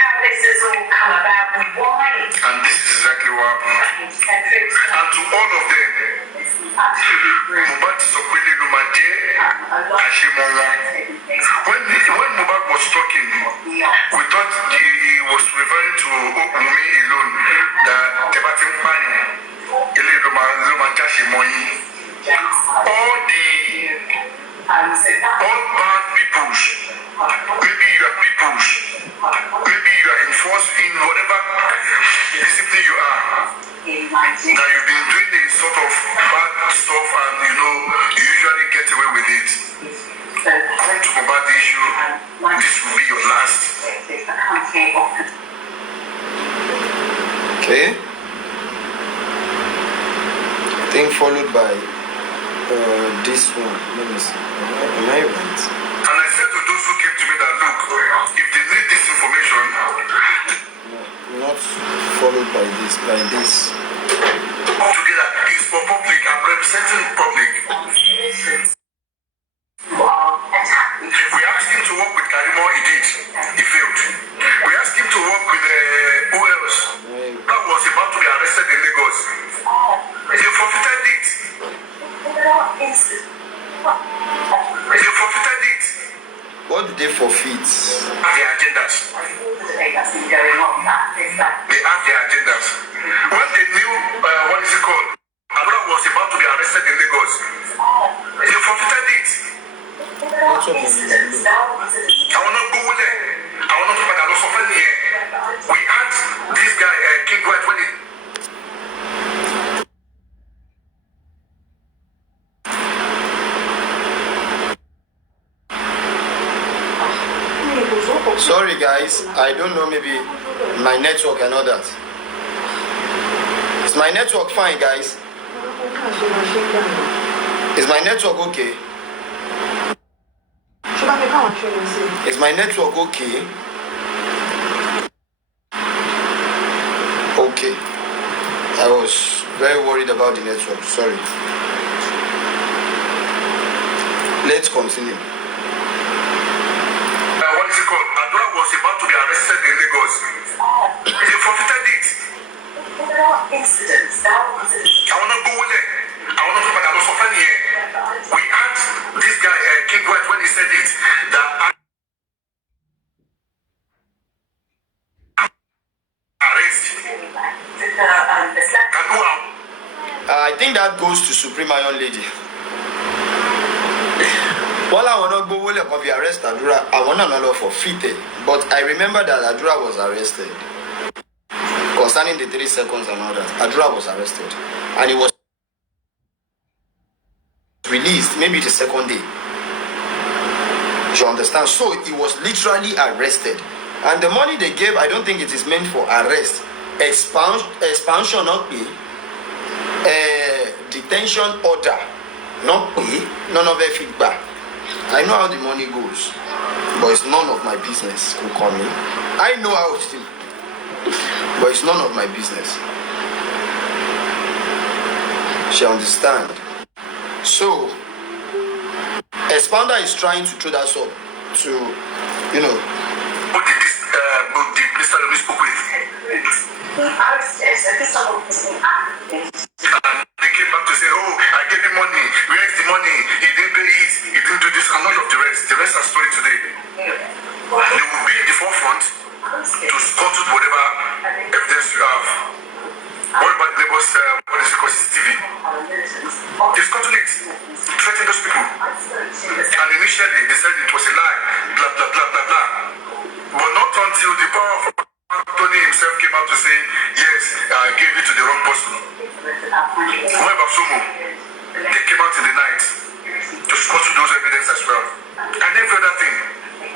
how this has all come about and why. And this is exactly what happened. And to all of them, Mohbad Sokwele Lumade, Ashimola. When Mohbad was talking, we thought he was referring to Yomi alone, that Tebatim Pani, Ele Lumajashi Moyi. All bad peoples, maybe you are peoples, maybe you are enforced in whatever discipline you are. Now you've been doing a sort of bad stuff and you usually get away with it. Come to Mohbad issue, this will be your last. Okay. I think followed by this one. Let me see. Am I right? And I said to those who came to me that look, if they need this information, not followed by this. Together, it's for public. I'm representing public. We asked him to work with Karimo, he did. He failed. We asked him to work with who else? That was about to be arrested in Lagos. They forfeited it. They forfeited it. What did they forfeit? Their agendas. They have their agendas. When they knew, what is it called? Abra was about to be arrested in Lagos. They forfeited it. What's up? I want to go with it. I want to put a loss of money. We had this guy, King White, when he. Sorry guys, I don't know, maybe my network and all that. Is my network fine, guys? Is my network okay? Is my network okay? Okay. I was very worried about the network, sorry. Let's continue. What is it called? Adura was about to be arrested in Lagos. They forfeited it. Incidents. I want to go with it. I want to put a loss of money. We had this guy, King White, when he said it, that arrest. I think that goes to Supreme Iron Lady. While I want to go will be arrest Adura, I want to know for fitted. But I remember that Adura was arrested. Concerning the 3 seconds and all that, Adura was arrested. And he was released maybe the second day. You understand? So he was literally arrested. And the money they gave, I don't think it is meant for arrest. Expansion not pay. Detention order not pay. None of their feedback. I know how the money goes, but it's none of my business. Who call me? I know how it's done, but it's none of my business. She understand. So, Expounder is trying to throw that up to, Who did this? The minister we spoke with. And they came back to say, oh, I gave him money. Where is the money? He didn't pay it. He didn't do this. And none of the rest. The rest are story today. They will be in the forefront to spot whatever evidence you have. What about Lagos, what is it called, CCTV? They scuttled it. Threatened those people. And initially they said it was a lie. Blah, blah, blah, blah, blah. But not until the power of Anthony himself came out to say, yes, I gave it to the wrong person. However, they came out in the night to scuttle those evidence as well. And every other thing,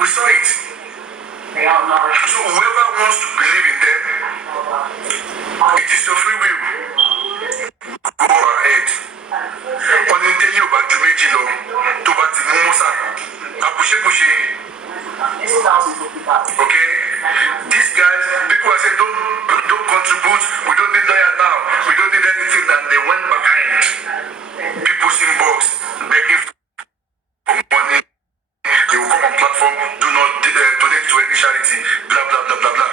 we saw it. So whoever wants to believe in them, it is your free will. Go ahead. Okay? These guys, people are saying, don't contribute. We don't need lawyer now. We don't need anything. And they went behind people's inbox, begging for money. They will come on platform, do not donate to any charity, blah, blah, blah, blah, blah.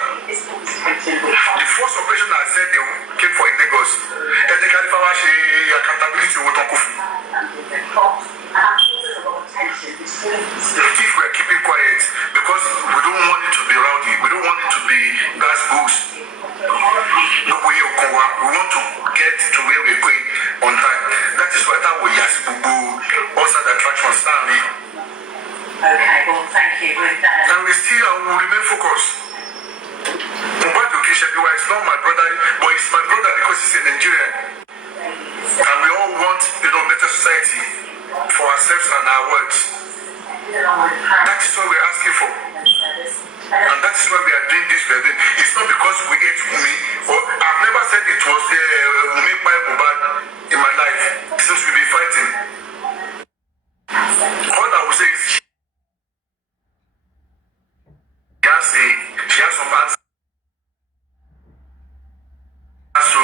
it to be gas books. No way you come. We want to get to where we're going on time. That is why that we ask people also the attraction standing. Okay, well, thank you. With that. And we still will remain focused. Mobile location, it's not my brother, but it's my brother because he's a Nigerian. And we all want, better society for ourselves and our words. That is what we're asking for. And that is why we are doing this. It's not because we hate Yomi. Or I've never said it was Yomi by Mobile in my life since we've been fighting. All I will say is she has some answers. So,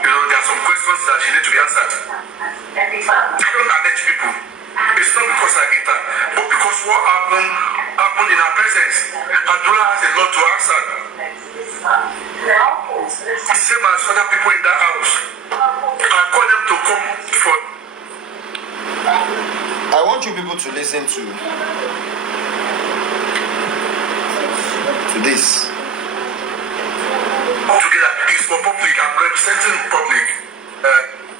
there are some questions that she needs to be answered. I don't allege people. It's not because I hate her, but because what happened in her presence. Adura has a lot to answer. Same as other people in that house. I call them to come for. I want you people to listen to this. Together, it's for public. I'm representing public.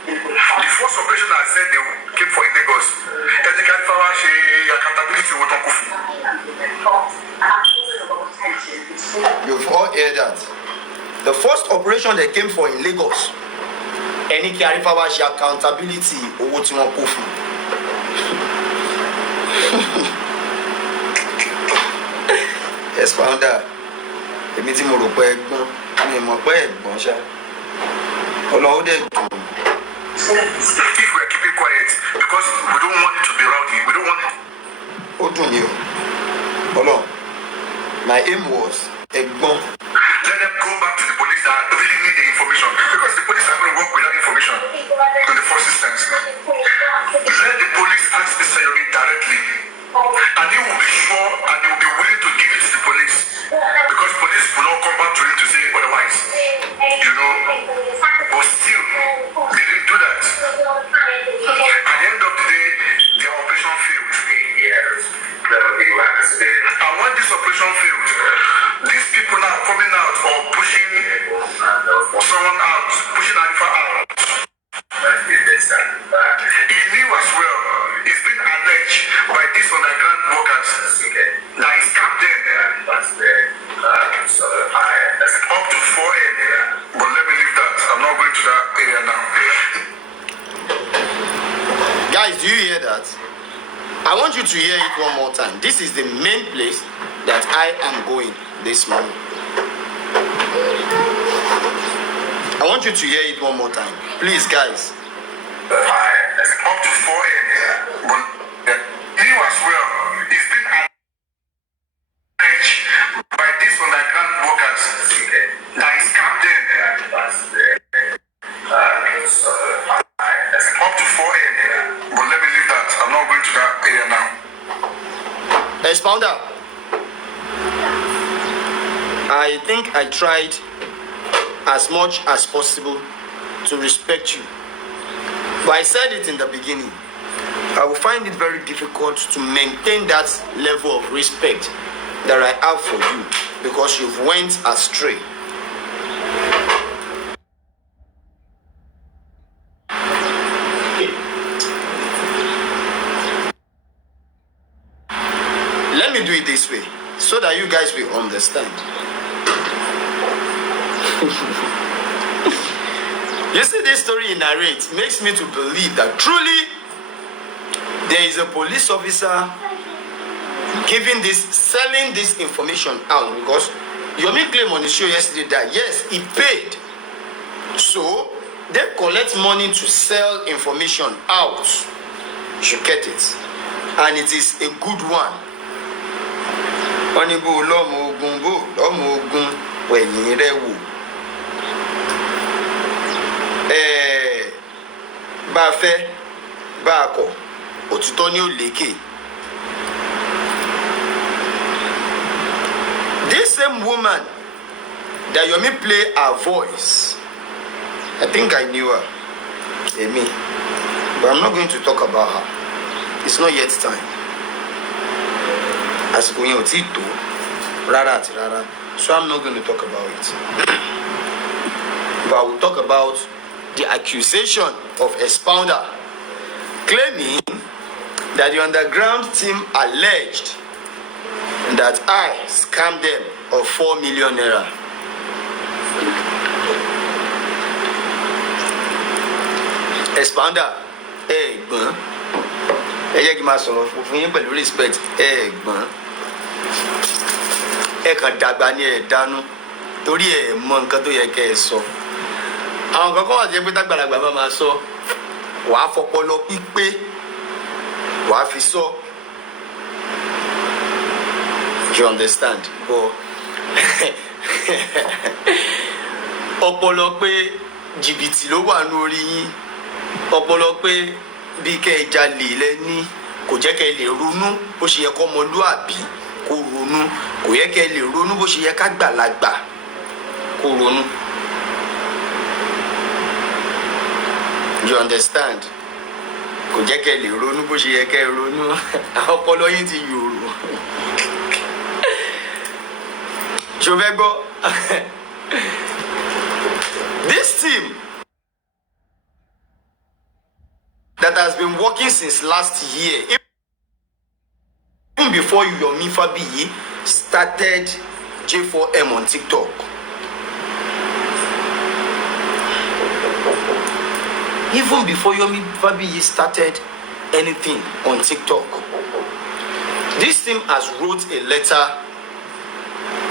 The first operation I said they came for in Lagos. Ethically, accountability with Okufu. You've all heard that. The first operation they came for in Lagos. Any Karifawa accountability owó tí wọ́n kó fún. Yes, founder. Èmi tí mo rò pé ẹ̀gbọ́n, mi mọ̀ pé ẹ̀gbọ́n ṣá. Ọlọ́run dẹ̀ dùn. If we're keeping quiet, because we don't want it to be rowdy, we don't want it. Ó dùn ní o. Ọlọ́run. My aim was ẹ̀gbọ́n. Let them go back to the police that really need the information, because the police are going to work without information in the first instance. Let the police ask Mr. Yomi directly, and he will be sure and he will be willing to give it to the police, because police will not come back to him to say otherwise. But still, they didn't do that. At the end of the day, their operation failed. And when this operation failed, these people now coming out or pushing someone out, pushing Alifa out. He knew as well, it's been alleged by these underground workers that he scammed them up to 4M. But let me leave that. I'm not going to that area now. Guys, do you hear that? I want you to hear it one more time. This is the main place that I am going this morning. I want you to hear it one more time. Please, guys. Up to 4M. But he as well, it's been alleged by these underground workers that he scammed them up to 4M. But let me leave that. I'm not going to that area now. Expounder. I think I tried as much as possible to respect you. But I said it in the beginning. I will find it very difficult to maintain that level of respect that I have for you because you've went astray. Let me do it this way so that you guys will understand. You see, this story he narrates makes me to believe that truly there is a police officer selling this information out, because Yomi claimed on the show yesterday that yes, he paid. So they collect money to sell information out. You should get it. And it is a good one. Bá fẹ́ bá kọ̀ òtítọ́ ni ó lékè. This same woman that Yomi play her voice, I think I knew her, Amy, but I'm not going to talk about her. It's not yet time. Àsìkò yẹn ò tí tó rárá àti rárá. So I'm not going to talk about it. But I will talk about the accusation of Expounder claiming that the underground team alleged that I scammed them of 4 million naira. Expounder, ẹ̀gbọ́n, ẹ jẹ́ kí n máa sọ̀rọ̀ fún yín pẹ̀lú respect, ẹ̀gbọ́n, ẹ kàn dàgbà ní ẹ̀ dánú torí ẹ̀ mọ nǹkan tó yẹ kẹ́ ẹ sọ. Àwọn kankan wà tó yẹ pé tágbàlagbà bá máa sọ, wàá fọpọlọ pípé, wàá fi sọ. You understand? But ọpọlọ pé jìbìtì ló wà ní orí yín, ọpọlọ pé bí kẹ́ ẹ jalè lẹ́ní kò jẹ́ kẹ́ ẹ lè ronú bó ṣe yẹ kó ọmọlúàbí kó ronú, kò yẹ kẹ́ ẹ lè ronú bó ṣe yẹ ká gbàlagbà kó ronú. You understand? Kò jẹ́ kẹ́ ẹ lè ronú bó ṣe yẹ kẹ́ ẹ ronú. Àwọn ọpọlọ yín ti yòrò. Ṣó fẹ́ gbọ́? This team that has been working since last year, even before Yomi Fabiyi started J4M on TikTok. Even before Yomi Fabiyi started anything on TikTok, this team has wrote a letter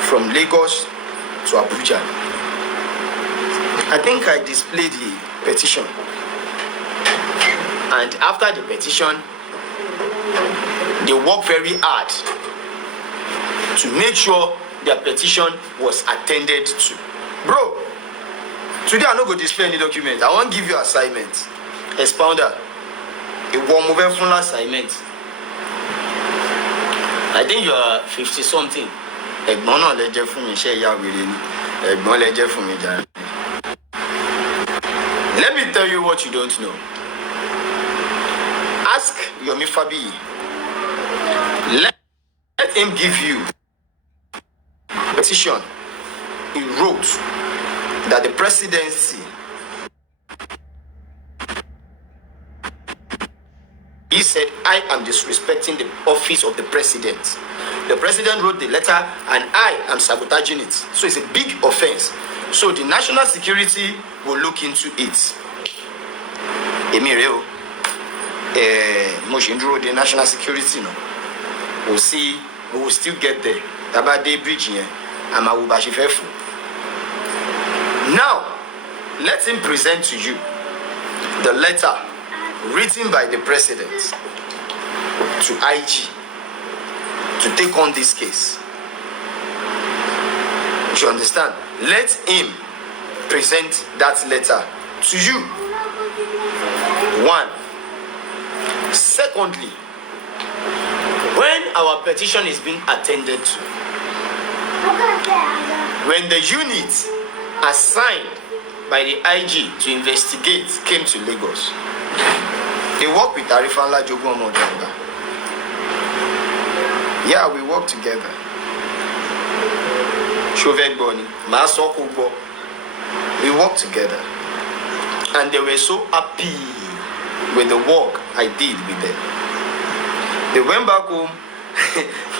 from Lagos to Abuja. I think I displayed the petition. And after the petition, they worked very hard to make sure their petition was attended to. Bro, today I'm not going to display any document. I won't give you assignment. Expounder, a warm over full assignment. I think you are 50 something. Ẹ̀gbọ́n náà lẹ jẹ́ fún mi, ṣé ìyá wèrè ni? Ẹ̀gbọ́n lẹ jẹ́ fún mi jàre. Let me tell you what you don't know. Ask Yomi Fabiyi. Let him give you a petition. He wrote that the presidency he said, I am disrespecting the office of the president. The president wrote the letter and I am sabotaging it. So it's a big offense. So the national security will look into it. Emireo, Moshindro, the national security, no. We'll see, we will still get there. About day bridge here. I'm a Ubashifefu. Now, let him present to you the letter written by the president to IG to take on this case. Do you understand? Let him present that letter to you. One. Secondly, when our petition is being attended to, when the unit assigned by the IG to investigate came to Lagos, they work with Arifanla Jogun Omojanga. Yeah, we work together. Shovek Boni, Masokubo. We work together. And they were so happy with the work I did with them. They went back home,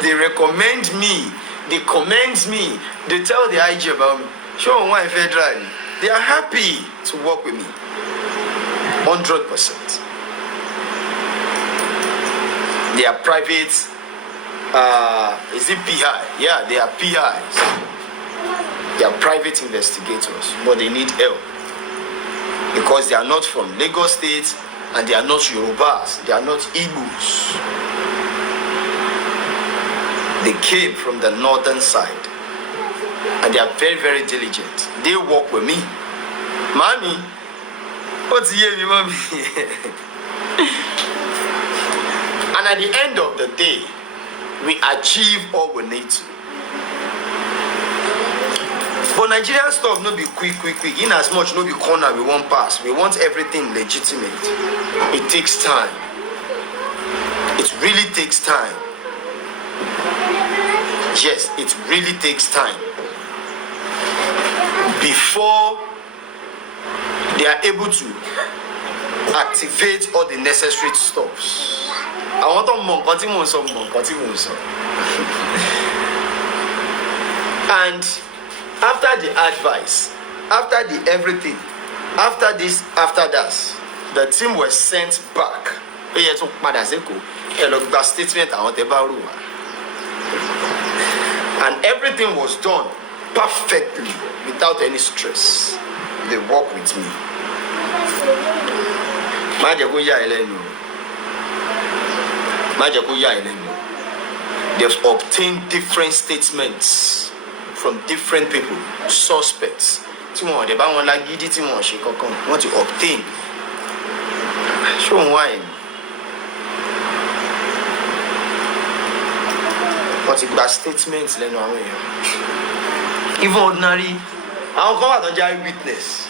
they recommend me, they commend me, they tell the IG about me. Show why federal. They are happy to work with me. 100%. They are private, is it PI? Yeah, they are PIs. They are private investigators, but they need help. Because they are not from Lagos State, and they are not Yorubas, they are not Igbos. They came from the northern side, and they are very, very diligent. They work with me. Mommy, what's here, mommy? And at the end of the day, we achieve all we need to. But Nigerian stuff no be quick. In as much no be corner we won't pass. We want everything legitimate. It takes time. It really takes time. Yes, it really takes time. before they are able to activate all the necessary stuffs. I want to continue. And after the advice, after the everything, after this, after that, the team was sent back. Statement and everything was done perfectly without any stress. They work with me. They've obtained different statements from different people, suspects. Want to obtain. Show why. But it was statements. Even ordinary, I'll come out and witness.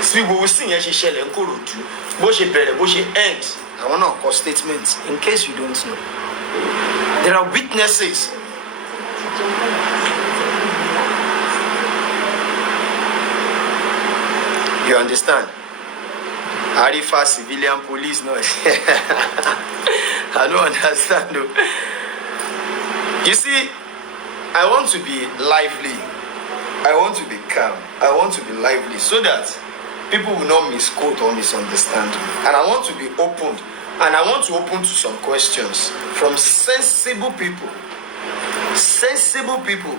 See, we will sing as she shall and go to Boshe Bere, Boshe end. I want to call statements in case you don't know. There are witnesses. You understand? Arifa civilian police, no. I don't understand. No. You see, I want to be lively. I want to be calm. I want to be lively so that people will not misquote or misunderstand me. And I want to be open. And I want to open to some questions from sensible people. Sensible people.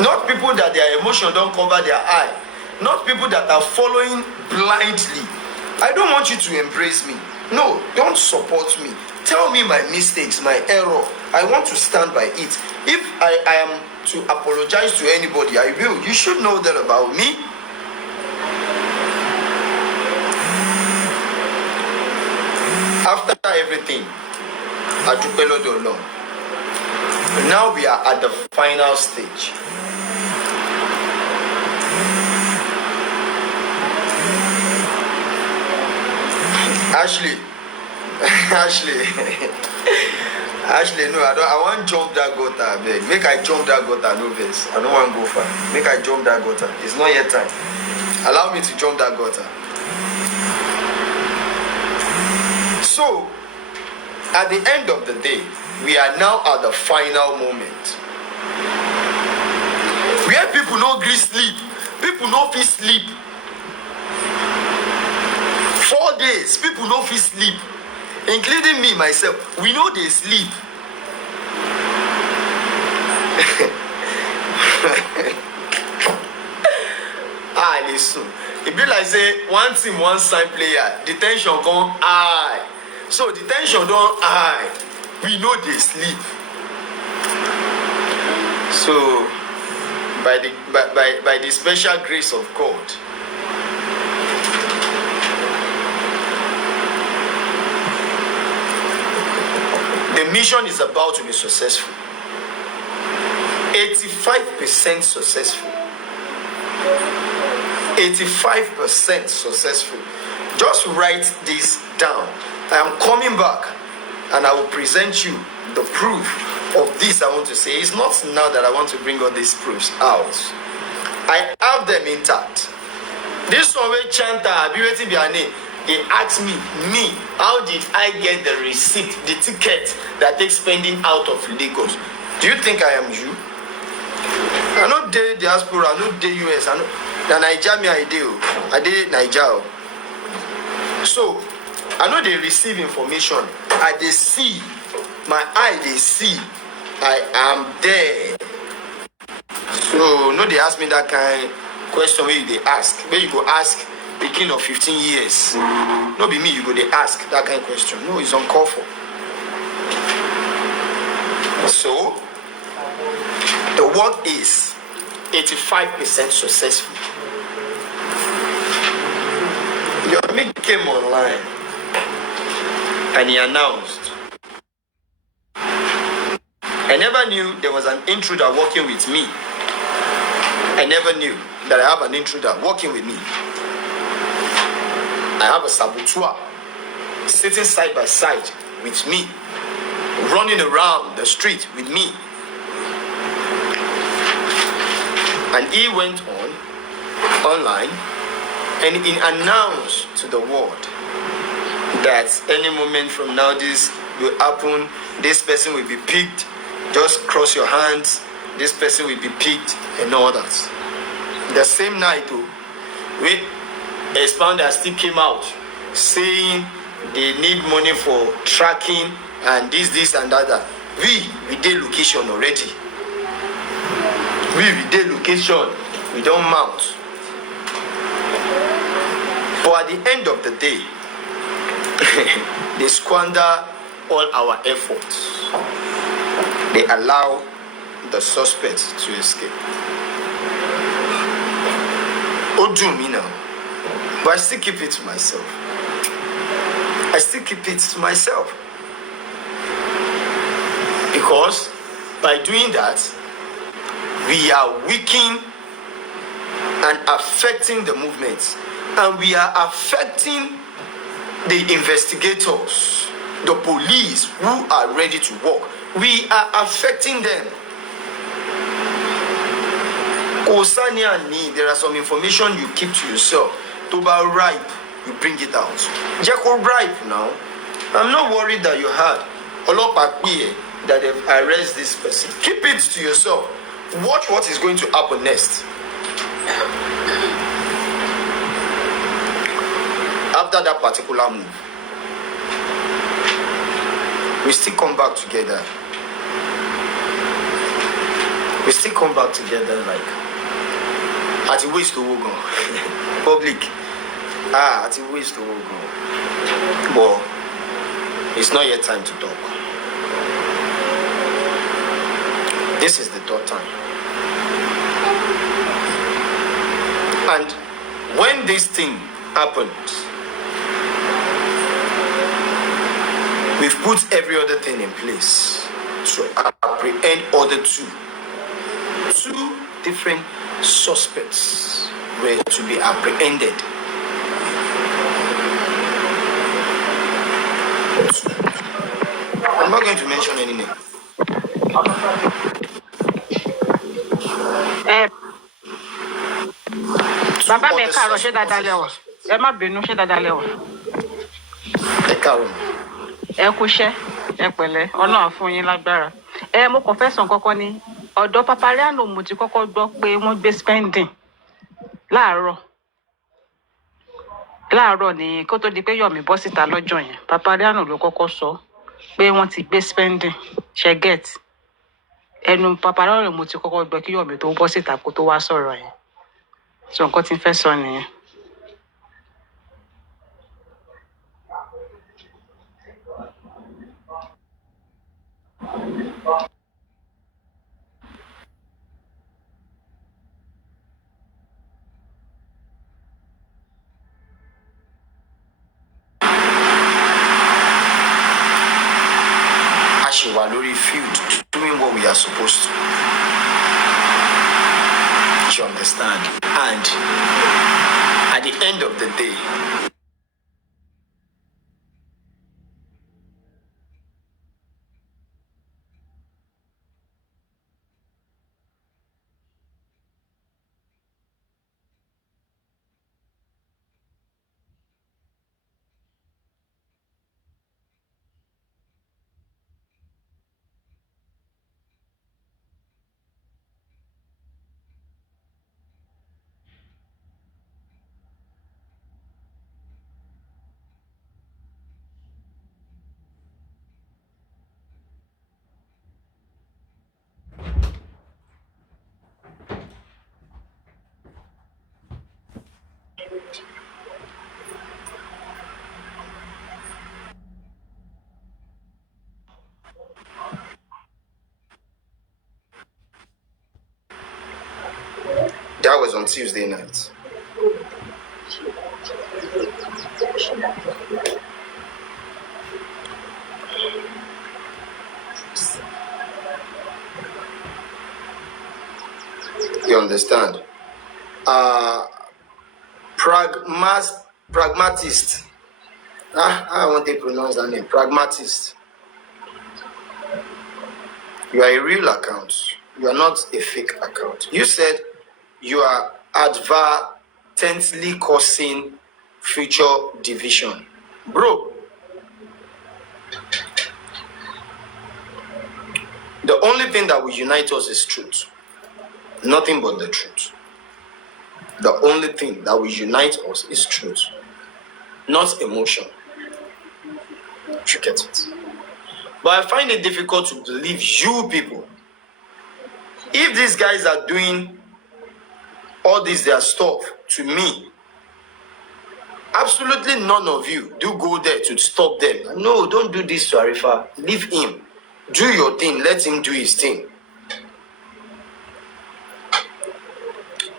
Not people that their emotion don't cover their eye. Not people that are following blindly. I don't want you to embrace me. No, don't support me. Tell me my mistakes, my error. I want to stand by it. If I am to apologize to anybody, I will. You should know that about me. After everything, now we are at the final stage. Ashley, no, I want to jump that gutter, beg. Make I jump that gutter, no vex. I don't want to go far. Make I jump that gutter. It's not yet time. Allow me to jump that gutter. So, at the end of the day, we are now at the final moment. Where people no gree sleep, people no fit sleep. 4 days, people no fit sleep, including me myself. We know they sleep. Listen. It be like say one team, one side player, the tension gone high. So the tension don't high. We know they sleep. So by the special grace of God, the mission is about to be successful. 85% successful. 85% successful. Just write this down. I am coming back and I will present you the proof of this. I want to say it's not now that I want to bring all these proofs out. I have them intact. This one will chant be waiting their name. They asked me, how did I get the receipt, the ticket that takes spending out of Lagos? Do you think I am you? I know the diaspora, I know the US, I know the Nigeria I did Nigeria. So I know they receive information. They see, my eye they see, I am there. So no, they ask me that kind of question where they ask. Where you go ask the king of 15 years. No be me, you go they ask that kind of question. No, it's uncalled for. So the work is 85% successful. Yomi came online and he announced, I never knew there was an intruder working with me. I never knew that I have an intruder working with me. I have a saboteur sitting side by side with me, running around the street with me. And he went on online, and it announced to the world that any moment from now this will happen, this person will be picked, just cross your hands, this person will be picked, and all that. The same night, when Expounder still came out saying they need money for tracking and this and that. We did location already. We did location, we don't mount. But at the end of the day, they squander all our efforts. They allow the suspects to escape. Do me now. But I still keep it to myself. Because by doing that, we are weakening and affecting the movement. And we are affecting the investigators, the police who are ready to work. We are affecting them. Kosania ni, there are some information you keep to yourself. To be ripe, you bring it out. Jeko ripe now. I'm not worried that you had that they've arrested this person. Keep it to yourself. Watch what is going to happen next. After that particular move, we still come back together. Like at the waste to go. Public. At the waste to go. But it's not yet time to talk. This is the third time. And when this thing happens, we've put every other thing in place to apprehend other two different suspects were to be apprehended. I'm not going to mention any name. Baba me karo ṣe dada lewo. Ẹ má bínú ṣe dada lewo. Ẹ karo. Ẹ kúṣẹ́, ẹ pẹ̀lẹ́, Ọlọ́run fún yín lágbára. Mo confession kọ́kọ́ ni ọ̀dọ̀ Papariano mo ti kọ́kọ́ gbọ́ pé wọ́n gbé spending láàárọ̀ ni kó tó di pé Yomi bọ́ síta lọ́jọ́ yẹn. Papariano ló kọ́kọ́ sọ pé wọ́n ti gbé spending ṣe get. Ẹnu Papariano mo ti kọ́kọ́ gbọ́ kí Yomi tó bọ́ síta kó tó wá sọ̀rọ̀ yẹn. So nǹkan tí ń fẹ́ sọ nìyẹn. She was lórí field doing what we are supposed to. You understand? And at the end of the day, that was on Tuesday night. You understand? Pragmatist. I want to pronounce that name. Pragmatist. You are a real account. You are not a fake account. You said you are intently causing future division. Bro, the only thing that will unite us is truth. Nothing but the truth. The only thing that will unite us is truth, not emotion. You get it? But I find it difficult to believe you people. If these guys are doing all this their stuff to me, absolutely none of you do go there to stop them. No, don't do this to Arifa. Leave him. Do your thing. Let him do his thing.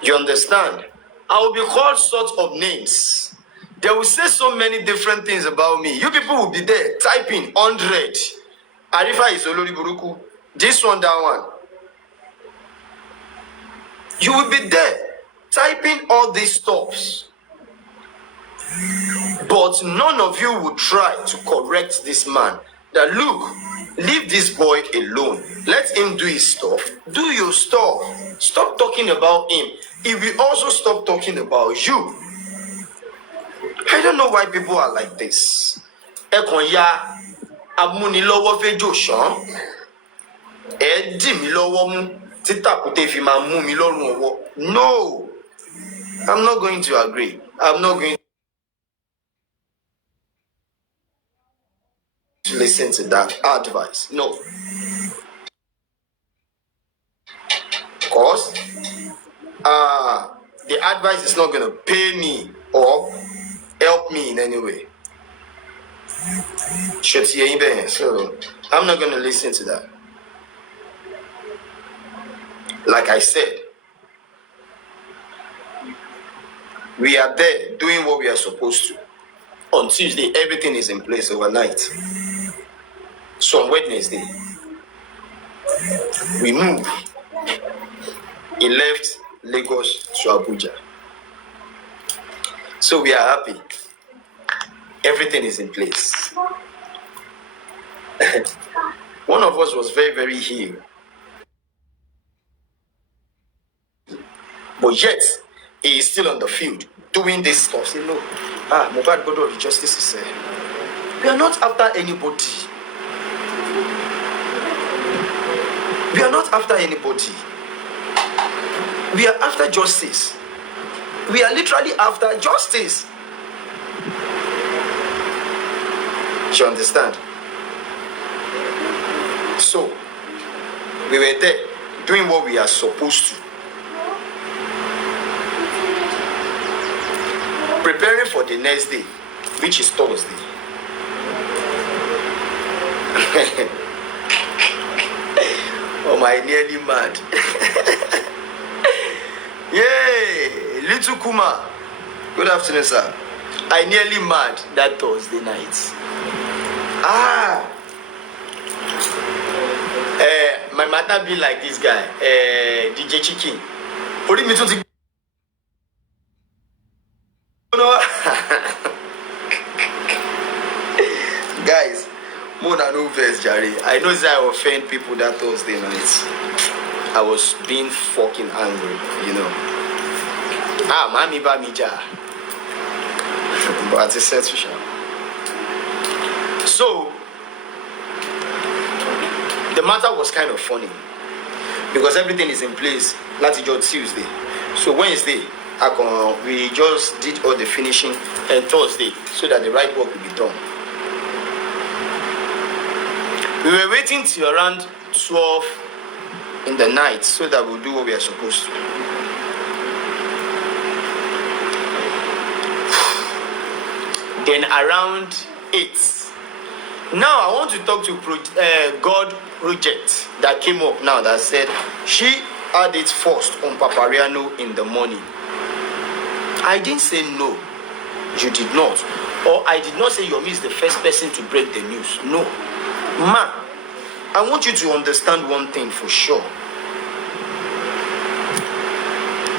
You understand? I will be called sort of names. They will say so many different things about me. You people will be there typing 100. Arifa is Olori Buruku. This one, that one. You will be there typing all these stuffs. But none of you will try to correct this man. That look, leave this boy alone. Let him do his stuff. Do your stuff. Stop talking about him. He will also stop talking about you. I don't know why people are like this. Ekonya amúnilọ́wọ́ fẹ́jọ́ ṣán. Ẹ dì mí lọ́wọ́ mú. Títàkùté fi máa mú mi lọ́rùn ọwọ́. No, I'm not going to agree. I'm not going to listen to that advice. No. Because the advice is not going to pay me or help me in any way. So I'm not going to listen to that. Like I said, we are there doing what we are supposed to. On Tuesday, everything is in place overnight. So on Wednesday, we move. He left Lagos to Abuja. So we are happy. Everything is in place. One of us was very, very ill. But yet, he is still on the field doing this stuff. Say, no, Mohbad God of Justice is said. We are not after anybody. We are not after anybody. We are after justice. We are literally after justice. Do you understand? So, we were there doing what we are supposed to. Preparing for the next day, which is Thursday. Oh my, nearly mad. Yay! Little Kuma. Good afternoon, sir. I nearly mad that Thursday night. My mother be like this guy, DJ Chicken. Put me to guys, more than no verse, Jerry. I know that I offend people that Thursday night. I was being fucking angry, you know. Mami Bamija. But it's set. So the matter was kind of funny because everything is in place. Last Tuesday. So Wednesday, we just did all the finishing, and Thursday, so that the right work will be done. We were waiting till around 12 in the night so that we'll do what we are supposed to. Then around 8. Now I want to talk to God Project that came up now that said she had it first on Papariano in the morning. I didn't say no, you did not. Or I did not say Yomi is the first person to break the news. No. Man, I want you to understand one thing for sure.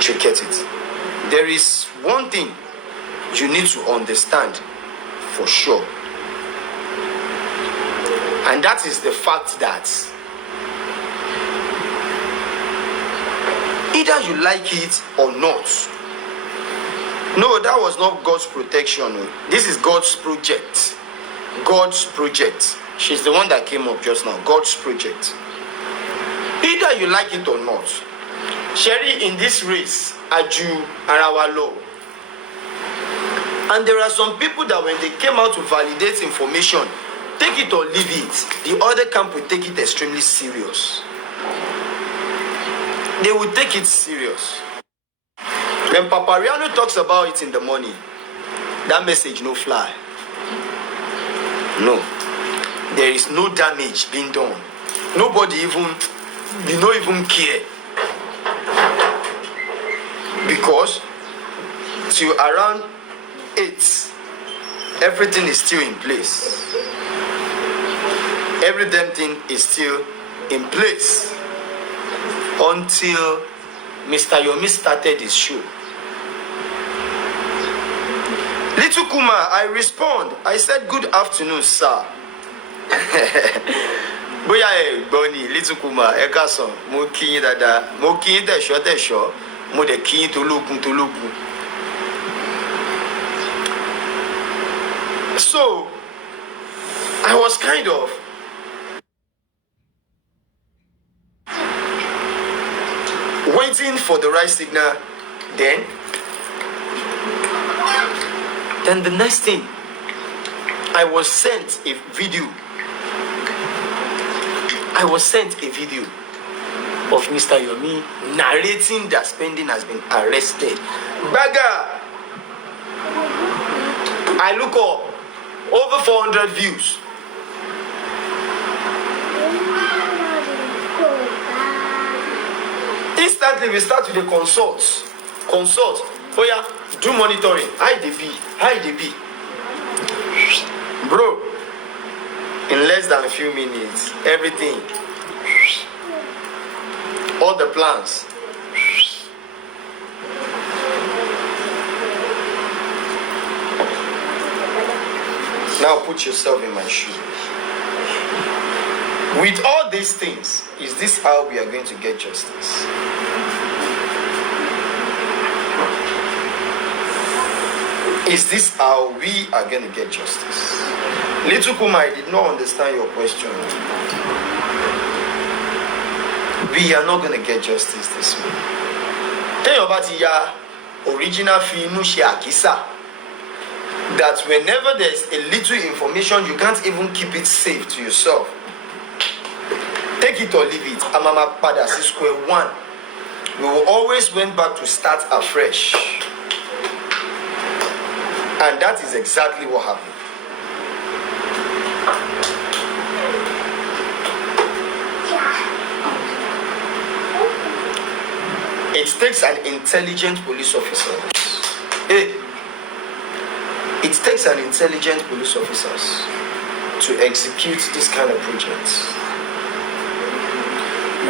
You get it? There is one thing you need to understand for sure. And that is the fact that either you like it or not, No, that was not God's protection. This is God's project. God's project. She's the one that came up just now. God's project. Either you like it or not. Sherry, in this race, Aju and our law. And there are some people that when they came out to validate information, take it or leave it, the other camp will take it extremely serious. They will take it serious. When Papariano talks about it in the morning, that message no fly. No. There is no damage being done. Nobody even, you don't even care. Because till around 8, everything is still in place. Every damn thing is still in place until Mr. Yomi started his show. Little Kuma, I respond. I said, good afternoon, sir. Boya Bonnie, Little Kuma, Ekason, mo kiyin dada, mo kiyin desho, mo de kiyin tolokun. So, I was kind of waiting for the right signal. Then the next thing, I was sent a video. Of Mr. Yomi narrating that Spending has been arrested. Baga! I look up, over 400 views. Instantly we start with the consult. Oh yeah, do monitoring. How they be. Bro, in less than a few minutes, everything, all the plans. Now put yourself in my shoe. With all these things, is this how we are going to get justice? Is this how we are going to get justice? Little Kuma, I did not understand your question. We are not going to get justice this way. Tell you about your original Finushi Akisa. That whenever there's a little information, you can't even keep it safe to yourself. Take it or leave it. Amama Pada square one. We will always went back to start afresh. And that is exactly what happened. It takes an intelligent police officer. It takes an intelligent police officers to execute this kind of projects.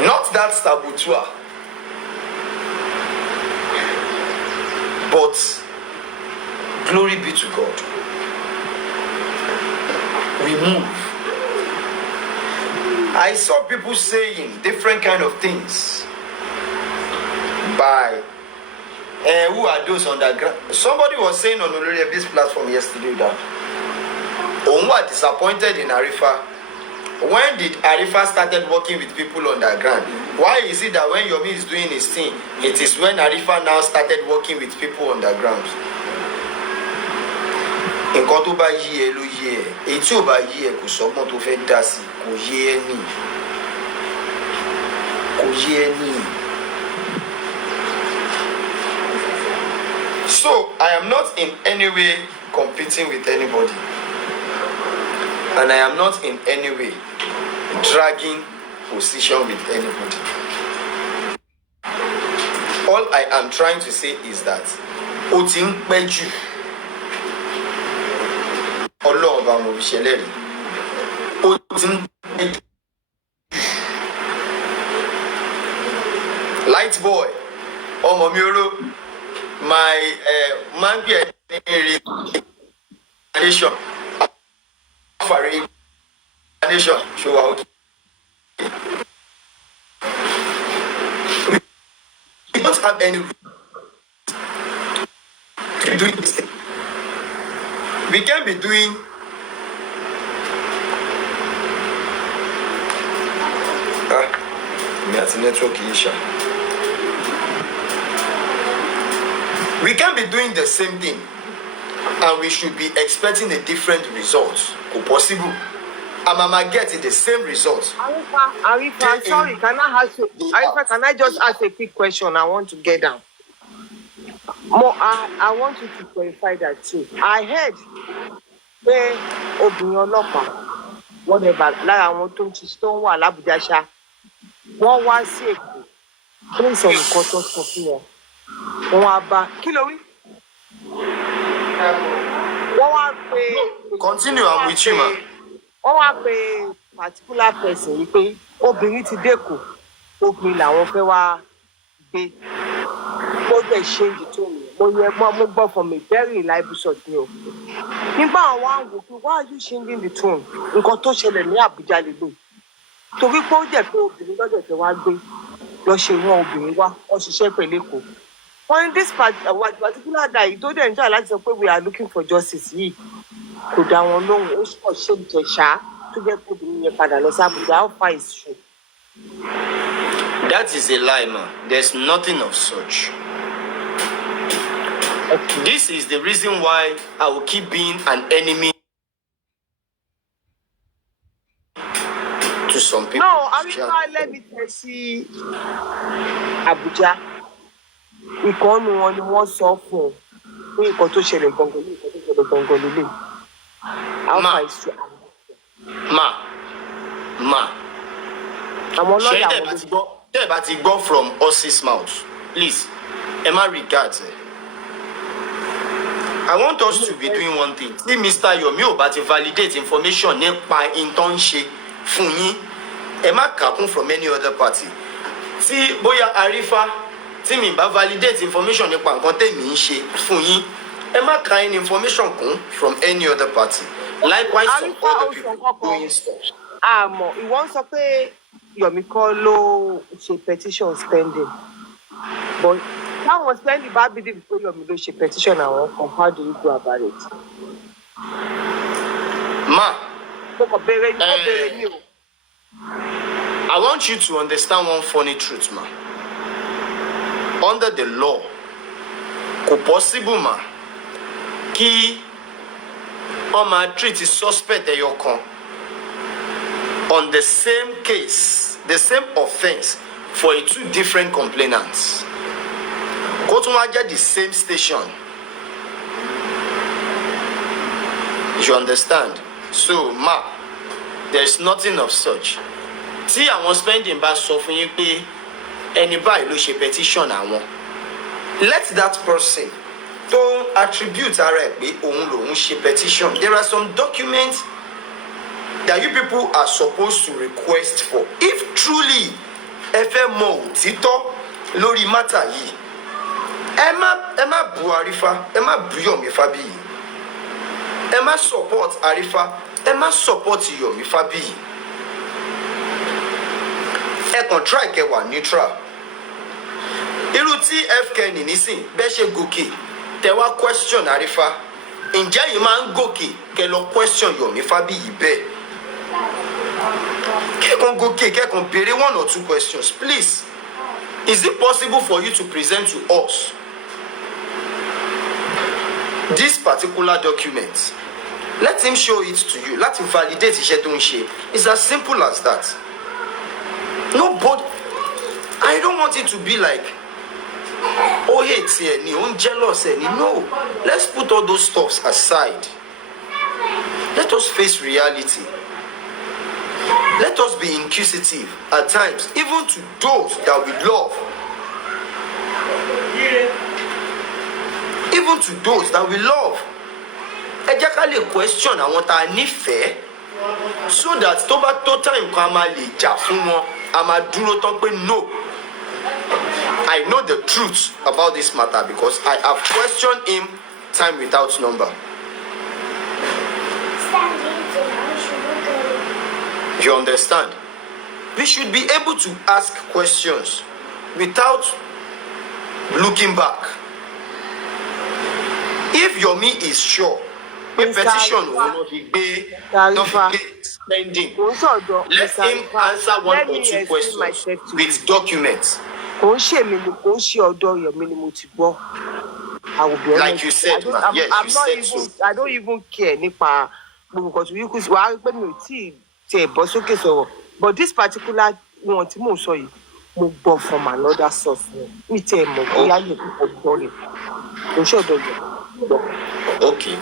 Not that saboteur, but glory be to God. We move. I saw people saying different kind of things by who are those underground. Somebody was saying on this platform yesterday that Onwa disappointed in Arifa. When did Arifa started working with people underground? Why is it that when Yomi is doing his thing, it is when Arifa now started working with people underground? Nǹkan tó bá yí ẹ ló yí ẹ, èyí tí ò bá yí ẹ kò sọ́gbọ́n tó fẹ́ dá sí, kò yé ẹ ní. So I am not in any way competing with anybody, and I am not in any way dragging position with anybody. All I am trying to say is that ó ti ń pẹ́ jù. Ọlọ́run bá mo fi ṣẹlẹ́rìí. Ó ti ń pẹ́ jù. Light boy, ọmọ mi oró, my man be a nation. Nation show out. We don't have any be doing this. We can't be doing. Me at network issue. We can't be doing the same thing, and we should be expecting a different result. Possible. And Mama getting the same result. Arifa, sorry, can I ask you? Arifa, can I just ask a quick question? I want to get down. I want you to clarify that too. I heard pé obìnrin ọlọ́pàá whatever lára àwọn tó ń ṣiṣẹ́ tó ń wà l'Abuja ṣá wọ́n wá sí Èkó fún ìsọ̀rọ̀ nǹkan tó sọ fún wọn. Wọ́n wá bá kí ló wí? Wọ́n wá pé. Continue, I'm with you, ma. Wọ́n wá pé particular person yìí pé obìnrin ti dẹ́kọ̀ obìnrin làwọn fẹ́ wá gbé. Ó dẹ̀ change tó mi. Mo gbọ́ from a very reliable source ni o. Nígbà àwọn àwọn wò pé why are you changing the tone? Nǹkan tó ṣẹlẹ̀ ní Àbújá lè lò. Torí pé ó jẹ́ pé obìnrin lọ́dọ̀ tẹ wá gbé lọ ṣe wọ́n obìnrin wá wọ́n ṣiṣẹ́ pẹ̀lú Èkó. Wọ́n ní this particular guy tó dẹ̀ ń jà láti sọ pé we are looking for justice yìí kò dá wọn lóhùn ó sọ ṣé ìjẹ̀ṣà tó jẹ́ pé obìnrin yẹn padà lọ sí Àbújá how far is true? That is a lie, ma. There's nothing of such. Okay. This is the reason why I will keep being an enemy to some people. No, Arifa, let me tell you, Abuja. Ìkànnì wọn ni wọ́n sọ fún un ní nǹkan tó ṣẹlẹ̀ gangan ní nǹkan tó ṣẹlẹ̀ gangan lélẹ̀. How far is true? Ma. Àwọn lọ́ọ̀yà Ṣé tẹ́ ẹ bá ti gbọ́ from horse's mouth, please, ẹ má regard ẹ. I want us to be doing one thing. Tí Mr. Yomi ò bá ti validate information nípa nǹkan ṣe fún yín, ẹ má kà kún from any other party. Tí bóyá Arifa, tí mi bá validate information nípa nǹkan tèmi ń ṣe fún yín, ẹ má kà any information kún from any other party. Likewise, some other people doing stuff. Àmọ́ ìwọ ń sọ pé Yomi kọ́ ló ṣe petition spending. But táwọn spending bá believe pé Yomi ló ṣe petition àwọn kan, how do you go about it? Ma, Mo kàn béèrè ní o. I want you to understand one funny truth, ma. Under the law, kò possible, ma, kí wọ́n máa treat suspect ẹyọ kan on the same case, the same offense for two different complainants. Kó tún wá jẹ́ the same station. You understand? So, ma, there's nothing of such. Tí àwọn spending bá sọ fún yín pé ẹni báyìí ló ṣe petition àwọn, let that person tó attribute ara ẹ̀ pé òun lòun ṣe petition. There are some documents that you people are supposed to request for. If truly ẹ fẹ́ mọ òtítọ́ lórí matter yìí, ẹ má bu Arifa, ẹ má bu Yomi Fabiyi, ẹ má support Arifa, ẹ má support Yomi Fabiyi. Ẹ kàn try kẹ́ wà neutral. Irú tí FK nísìn bẹ́ẹ̀ ṣe gòkè tẹ wá question Arifa, ǹjẹ́ yìí máa ń gòkè kẹ́ lọ question Yomi Fabiyi bẹ́ẹ̀? Kẹ́kàn gòkè kẹ́kàn béèrè one or two questions, please. Is it possible for you to present to us this particular document? Let him show it to you. Let him validate iṣẹ́ tó ń ṣe. It's as simple as that. Nobody. I don't want it to be like, oh, hate any, oh, jealous any. No. Let's put all those stuffs aside. Let us face reality. Let us be inquisitive at times, even to those that we love. Even to those that we love. Ẹ jẹ́ ká lè question àwọn tá a nífẹ̀ẹ́, so that tó bá tó time kan a máa lè jà fún wọn, a máa dúró tán pé no. I know the truth about this matter because I have questioned him time without number. You understand? We should be able to ask questions without looking back. if Yomi is sure pé petition òun ló fi gbé spending, let him answer one or two questions with documents. Kò ń ṣe mi ni kò ń ṣe ọ̀dọ̀ Yomi ni mo ti gbọ́. I will be honest. Like you said, ma. Yes, I'm you not said even, so. I don't even care nípa gbogbo nǹkan tó yí kù sí wàá rí pé mi ò tí ì tẹ̀ bọ́ sókè sọ̀rọ̀. But this particular one tí mò ń sọ yìí, mo gbọ́ from another source ni. Mi tẹ̀ mọ̀ bóyá yẹ kó gbọ́ rẹ̀. Kò ń ṣe ọ̀dọ̀ Yomi. Okay.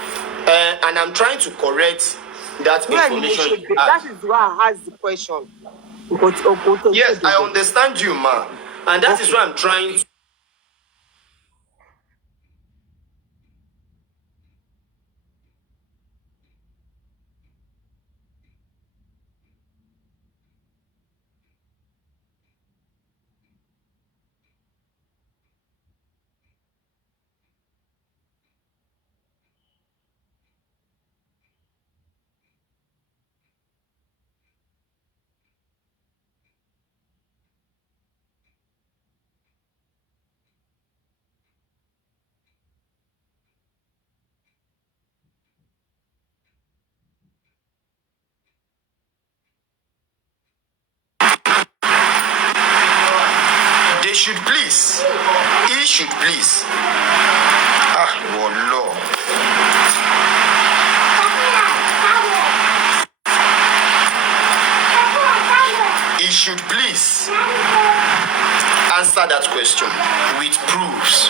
And I'm trying to correct that information. That is why I asked the question. Yes, I understand you, ma. And that is why I'm trying to. Should please. He should please. Oh Lord. He should please answer that question with proofs.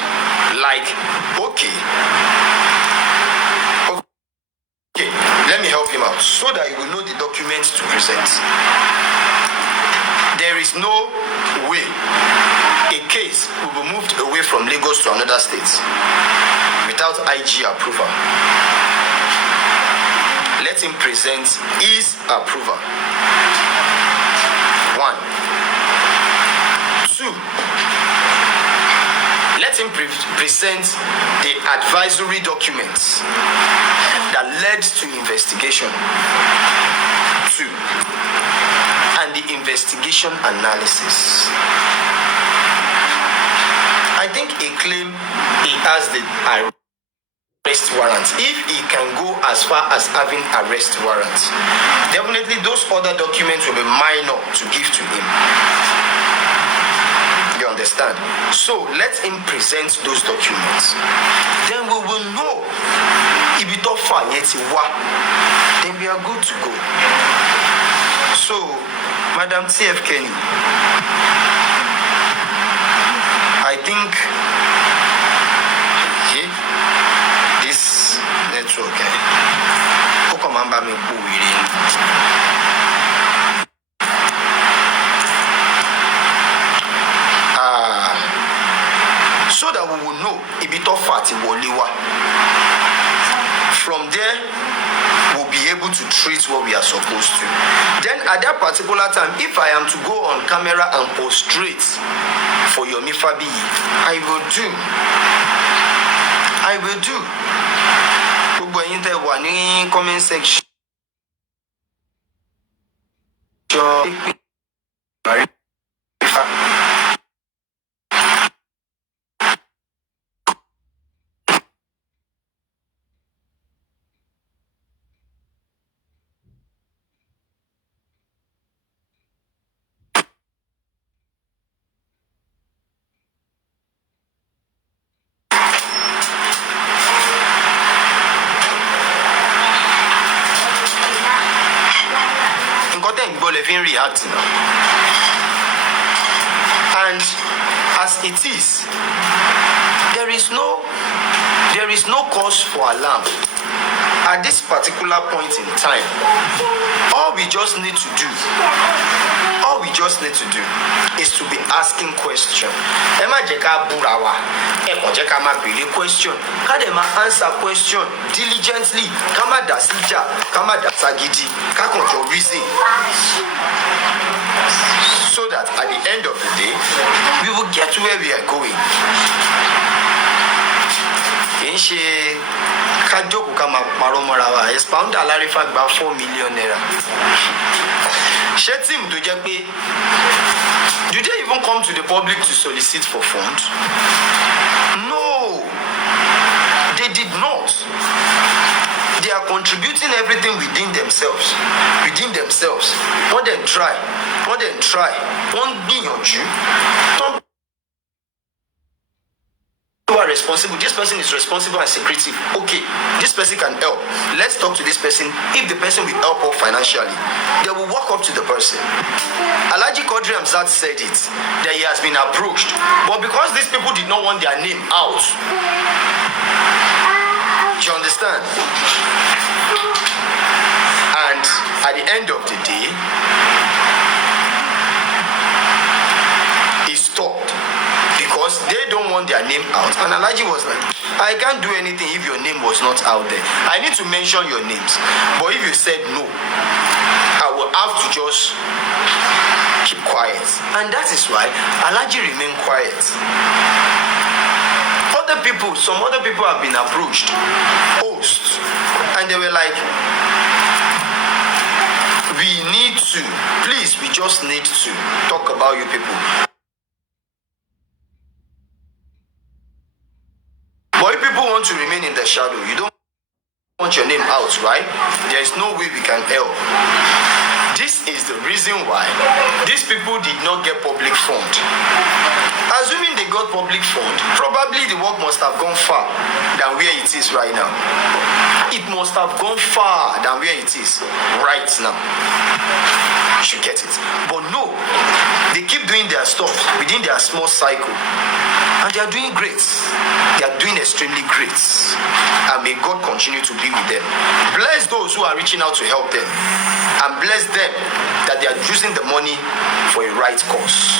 Like, okay, let me help him out so that he will know the documents to present. There is no way a case will be moved away from Lagos to another state without IG approval. Let him present his approval. 1. 2. Let him present the advisory documents that led to investigation. 2. And the investigation analysis. I think he claimed he has the arrest warrant. If he can go as far as having arrest warrant, definitely those other documents will be minor to give to him. You understand? So let him present those documents. Then we will know if it all far yet, then we are good to go. So, Madam TF Kenny, I think this network, who come and buy me so that we will know if it all fat woliwa. From there, we'll be able to treat what we are supposed to. Then at that particular time, if I am to go on camera and prostrate for Yomi fabiyi, I will do. Gbogbo ẹ̀yin tẹ́ wà ní comment section. Reacting now. And as it is, there is no cause for alarm at this particular point in time. All we just need to do is to be asking questions. Ẹ má jẹ́ ká búra wa, ẹ kàn jẹ́ ká máa béèrè question, ká dẹ̀ máa answer question diligently, ká má dá síjà, ká má dá ságídí, ká kàn jọ reason. So that at the end of the day, we will get to where we are going. Kì í ṣe ká jókòó ká máa parọ́ mọ́ra wa. Expounder Alarifa gba 4 million naira. Ṣé tíìmù tó jẹ́ pé do they even come to the public to solicit for funds? No, they did not. contributing everything within themselves. Wọ́n dẹ̀ try, wọ́n gbìyànjú. Who are responsible? This person is responsible and secretive. Okay, this person can help. Let's talk to this person. If the person will help out financially, they will walk up to the person. Alhaji Quadri Hamzat said it, that he has been approached, but because these people did not want their name out, do you understand? And at the end of the day, he stopped because they don't want their name out. And Alhaji was like, I can't do anything if your name was not out there. I need to mention your names. But if you said no, I will have to just keep quiet. And that is why Alhaji remained quiet. Some other people have been approached, hosts, and they were like, we just need to talk about you people. But if people want to remain in the shadow, you don't want your name out, right? There is no way we can help. This is the reason why these people did not get public fund. Assuming they got public fund, probably the work must have gone far than where it is right now. It must have gone far than where it is right now. You should get it. But no, they keep doing their stuff within their small cycle. And they are doing great. They are doing extremely great. And may God continue to be with them. Bless those who are reaching out to help them. And bless them that they are using the money for a right cause.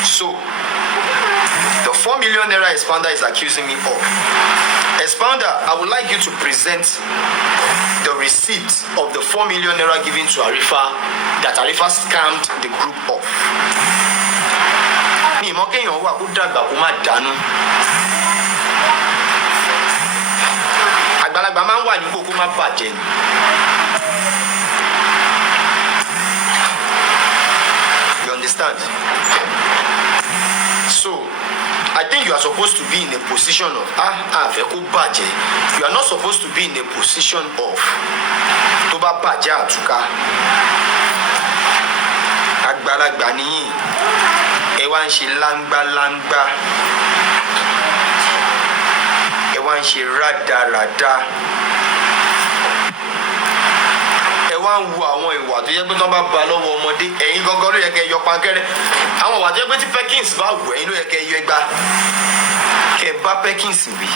So, the 4 million naira Expounder is accusing me of. Expounder, I would like you to present the receipt of the 4 million naira given to Arifa that Arifa scammed the group of. Mi mọ̀ kéèyàn wà kó dàgbà kó má dànù. Àgbàlagbà máa ń wà nípò kó má bàjẹ́ ni. You understand? So, I think you are supposed to be in a position of àfẹ́ kó bàjẹ́. You are not supposed to be in a position of tó bá bàjẹ́ àtúká. Àgbàlagbà nìyí. Ẹ wá ń ṣe láńgbáláńgbá. Ẹ wá ń ṣe rádaràda. Ẹ wá ń wo àwọn ìwà tó yẹ pé tó bá ba lọ́wọ́ ọmọdé. Ẹ̀yin gangan ló yẹ kẹ́ yọ pankẹ́rẹ́. Àwọn ìwà tó yẹ pé tí Perkins bá wù ẹ̀yin ló yẹ kẹ́ yọ ẹgbà. Kẹ́ bá Perkins wí.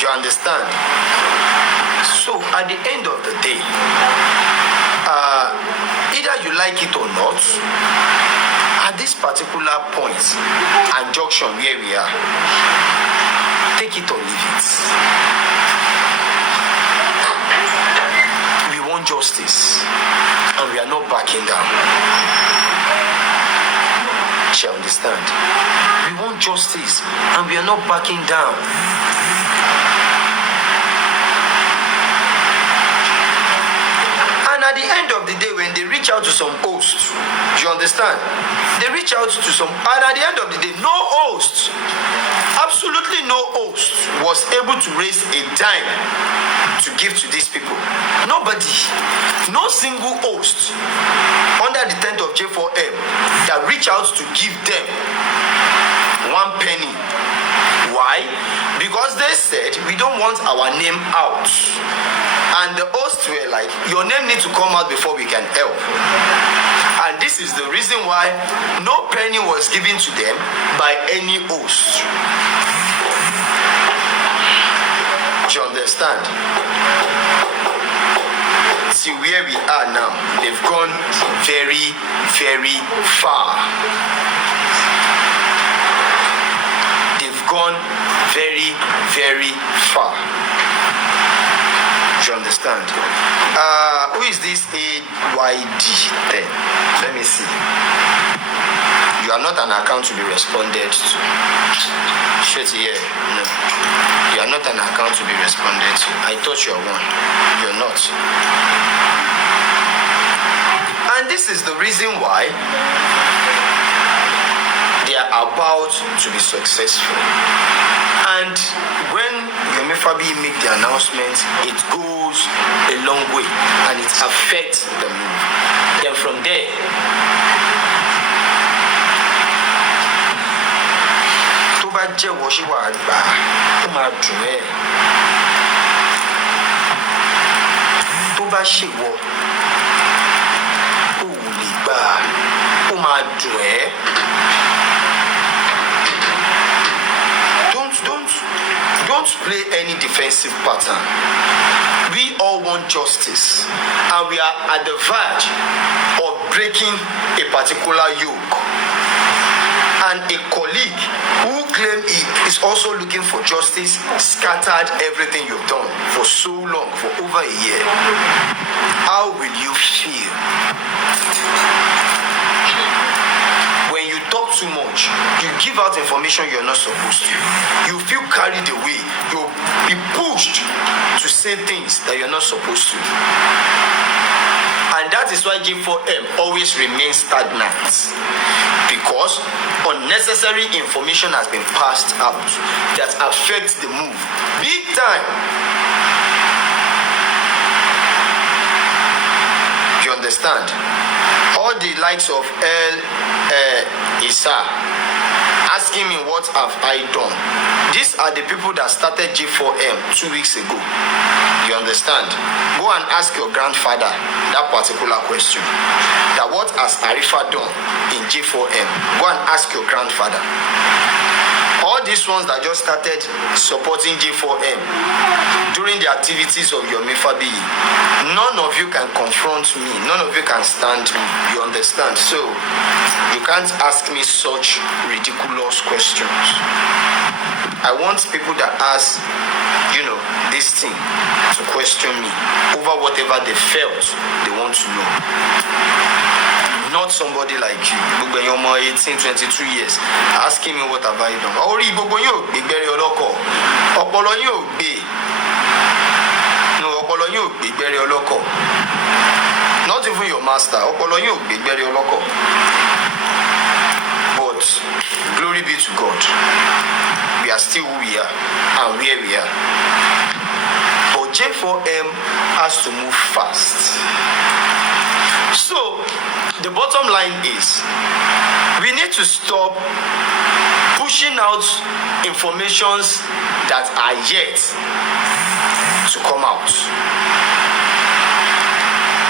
You understand? So at the end of the day, either you like it or not, at this particular point and junction where we are, take it or leave it. We want justice and we are not backing down. She understand? We want justice and we are not backing down. At the end of the day, when they reach out to some hosts, you understand? They reach out to some, and at the end of the day, no host, absolutely no host was able to raise a dime to give to these people. Nobody, no single host under the tent of J4M that reach out to give them 1 penny. Why? Because they said we don't want our name out. And the hosts were like, your name needs to come out before we can help. And this is the reason why no penny was given to them by any host. Do you understand? See where we are now. They've gone very, very far. They've gone very, very far. You understand? Who is this AYD then? Let me see. You are not an account to be responded to. Straight here. No. You are not an account to be responded to. I thought you are one. You're not. And this is the reason why they are about about to be successful. And when Yomi Fabiyi make the announcement, it goes a long way and it affects the move. Then from there, tó bá jẹ́wọ́ ṣé wàá gbà ó máa dùn ẹ́. Tó bá ṣèwọ ó ò lè gbà ó máa dùn ẹ́. Don't play any defensive pattern. We all want justice, and we are at the verge of breaking a particular yoke. And a colleague who claimed he is also looking for justice scattered everything you've done for so long, for over a year. How will you feel? When you talk too much, you give out information you're not supposed to. You feel carried away. You'll be pushed to say things that you're not supposed to. And that is why J4M always remains stagnant. Because unnecessary information has been passed out that affects the move big time. You understand? All the likes of Issa asking me what have I done. These are the people that started J4M 2 weeks ago. You understand? Go and ask your grandfather that particular question. That what has Arifa done in J4M? Go and ask your grandfather. All these ones that just started supporting J4M during the activities of Yomi Fabiyi, none of you can confront me. None of you can stand me. You understand? So, you can't ask me such ridiculous questions. I want people that ask, this thing to question me over whatever they felt they want to know. Not somebody like you, 18, 22 years, asking me what have I done. Not even your master. But glory be to God. We are still who we are and where we are. But J4M has to move fast. So, the bottom line is, we need to stop pushing out informations that are yet to come out.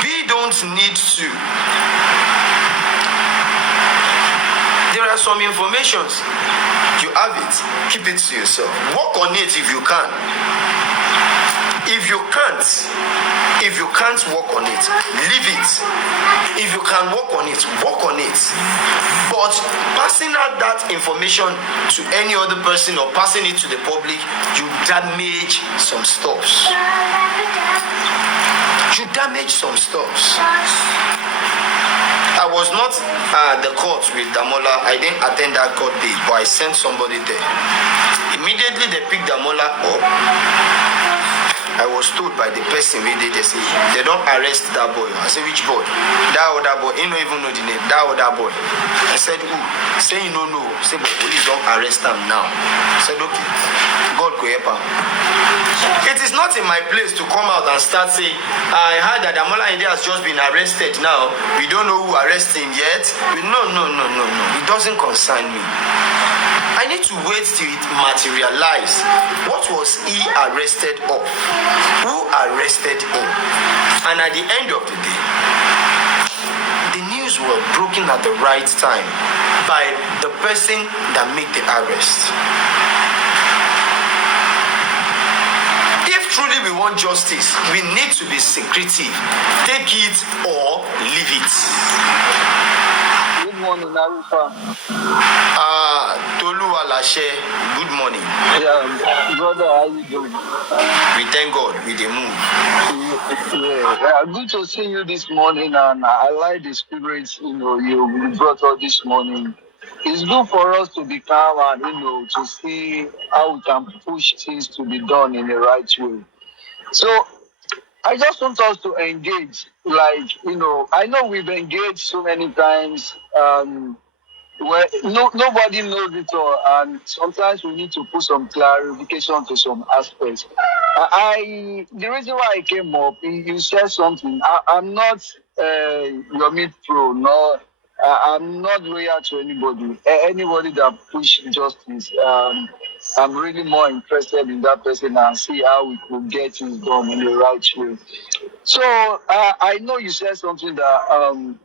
We don't need to. There are some informations, you have it, keep it to yourself. Work on it if you can. If you can't work on it, leave it. If you can work on it, work on it. But passing out that information to any other person or passing it to the public, you damage some stuffs. I was not at the court with Damola. I didn't attend that court date, but I sent somebody there. Immediately they picked Damola up. I was told by the person they say they don't arrest that boy. I said, which boy? That other boy. He don't even know the name. That other boy. I said, who? Say you don't know. Say, but police don't arrest him now. I said, okay. God go help him. It is not in my place to come out and start saying, I heard that Amola Inde has just been arrested now. We don't know who arrested him yet. No. It doesn't concern me. I need to wait till it materializes. What was he arrested of? Who arrested him? And at the end of the day, the news were broken at the right time by the person that made the arrest. If truly we want justice, we need to be secretive. Take it or leave it. Good morning, Arifa. Tolu Alashe, good morning. Yeah, brother, how you doing? We thank God with the move. Yeah, good to see you this morning, and I like the spirits you brought up this morning. It's good for us to be calm and to see how we can push things to be done in the right way. So I just want us to engage. I know we've engaged so many times. well, nobody knows it all, and sometimes we need to put some clarification to some aspects. The reason why I came up, you said something. I'm not Yomi pro, no, I'm not loyal to anybody. Anybody that push justice, I'm really more interested in that person and see how we could get it done in the right way. So I know you said something that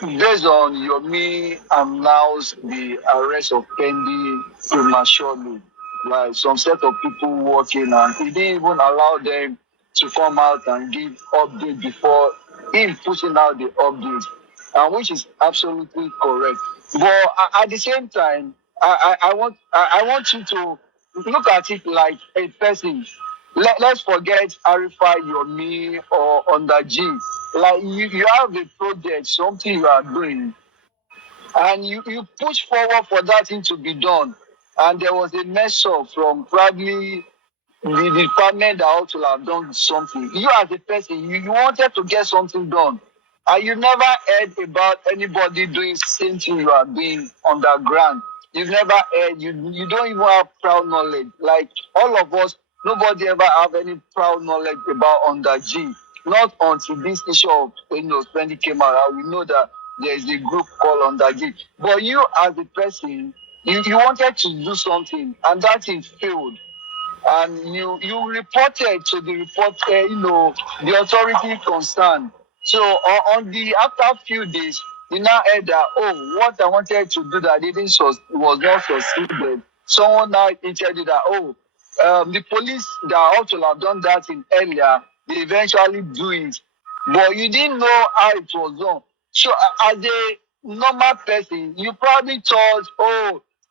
based on Yomi announced the arrest of Kendi prematurely, like some set of people working, and he didn't even allow them to come out and give update before him pushing out the update, and which is absolutely correct. But at the same time, I want you to look at it like a person. Let's forget Arifai, Yomi, or Under G. Like you have a project, something you are doing, and you push forward for that thing to be done. And there was a mess up from probably the department that ought to have done something. You as a person, you wanted to get something done. And you never heard about anybody doing same thing you are doing underground. You've never heard, you don't even have proud knowledge. Like all of us, nobody ever have any proud knowledge about under G. Not until this issue of spending came out, and we know that there is a group called under G. But you as a person, you wanted to do something and that thing failed, and you reported to the the authority concerned. So on the after few days, you now heard that what I wanted to do that didn't was not succeeded. Someone now intellected that the police that ought to have done that in earlier, they eventually do it, but you didn't know how it was done. So as a normal person, you probably thought,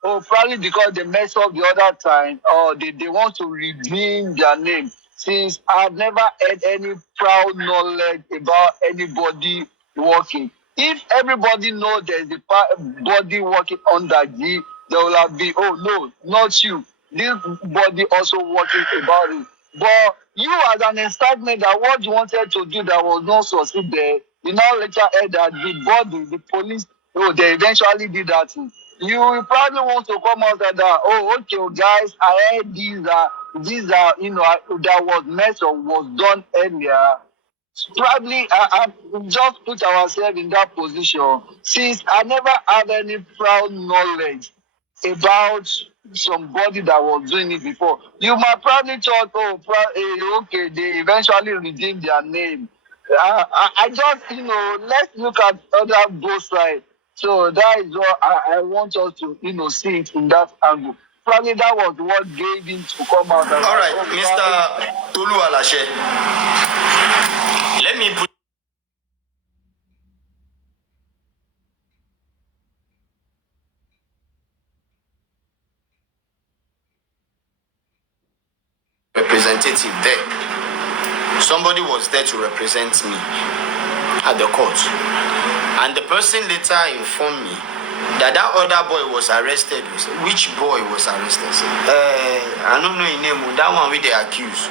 probably because they messed up the other time, or they want to redeem their name. Since I've never had any proud knowledge about anybody working. If everybody knows there's a body working under G, they will have been, oh no, not you. This body also working about it. But you as an installment that what you wanted to do that was not succeed there, you now later heard that the body, the police, they eventually did that thing. You will probably want to come out and that, okay, guys, I heard these are, that was mess or was done earlier. Probably I just put ourselves in that position since I never had any proud knowledge about somebody that was doing it before. You might probably thought, okay, they eventually redeemed their name. I just, let's look at other both sides. So that is what I want us to, see it in that angle. Probably that was what gave him to come out. And All right, Mr. Tolu Alashe, let me put representative there. Somebody was there to represent me at the court, and the person later informed me that other boy was arrested. Which boy was arrested? I don't know his name. That one with the accused.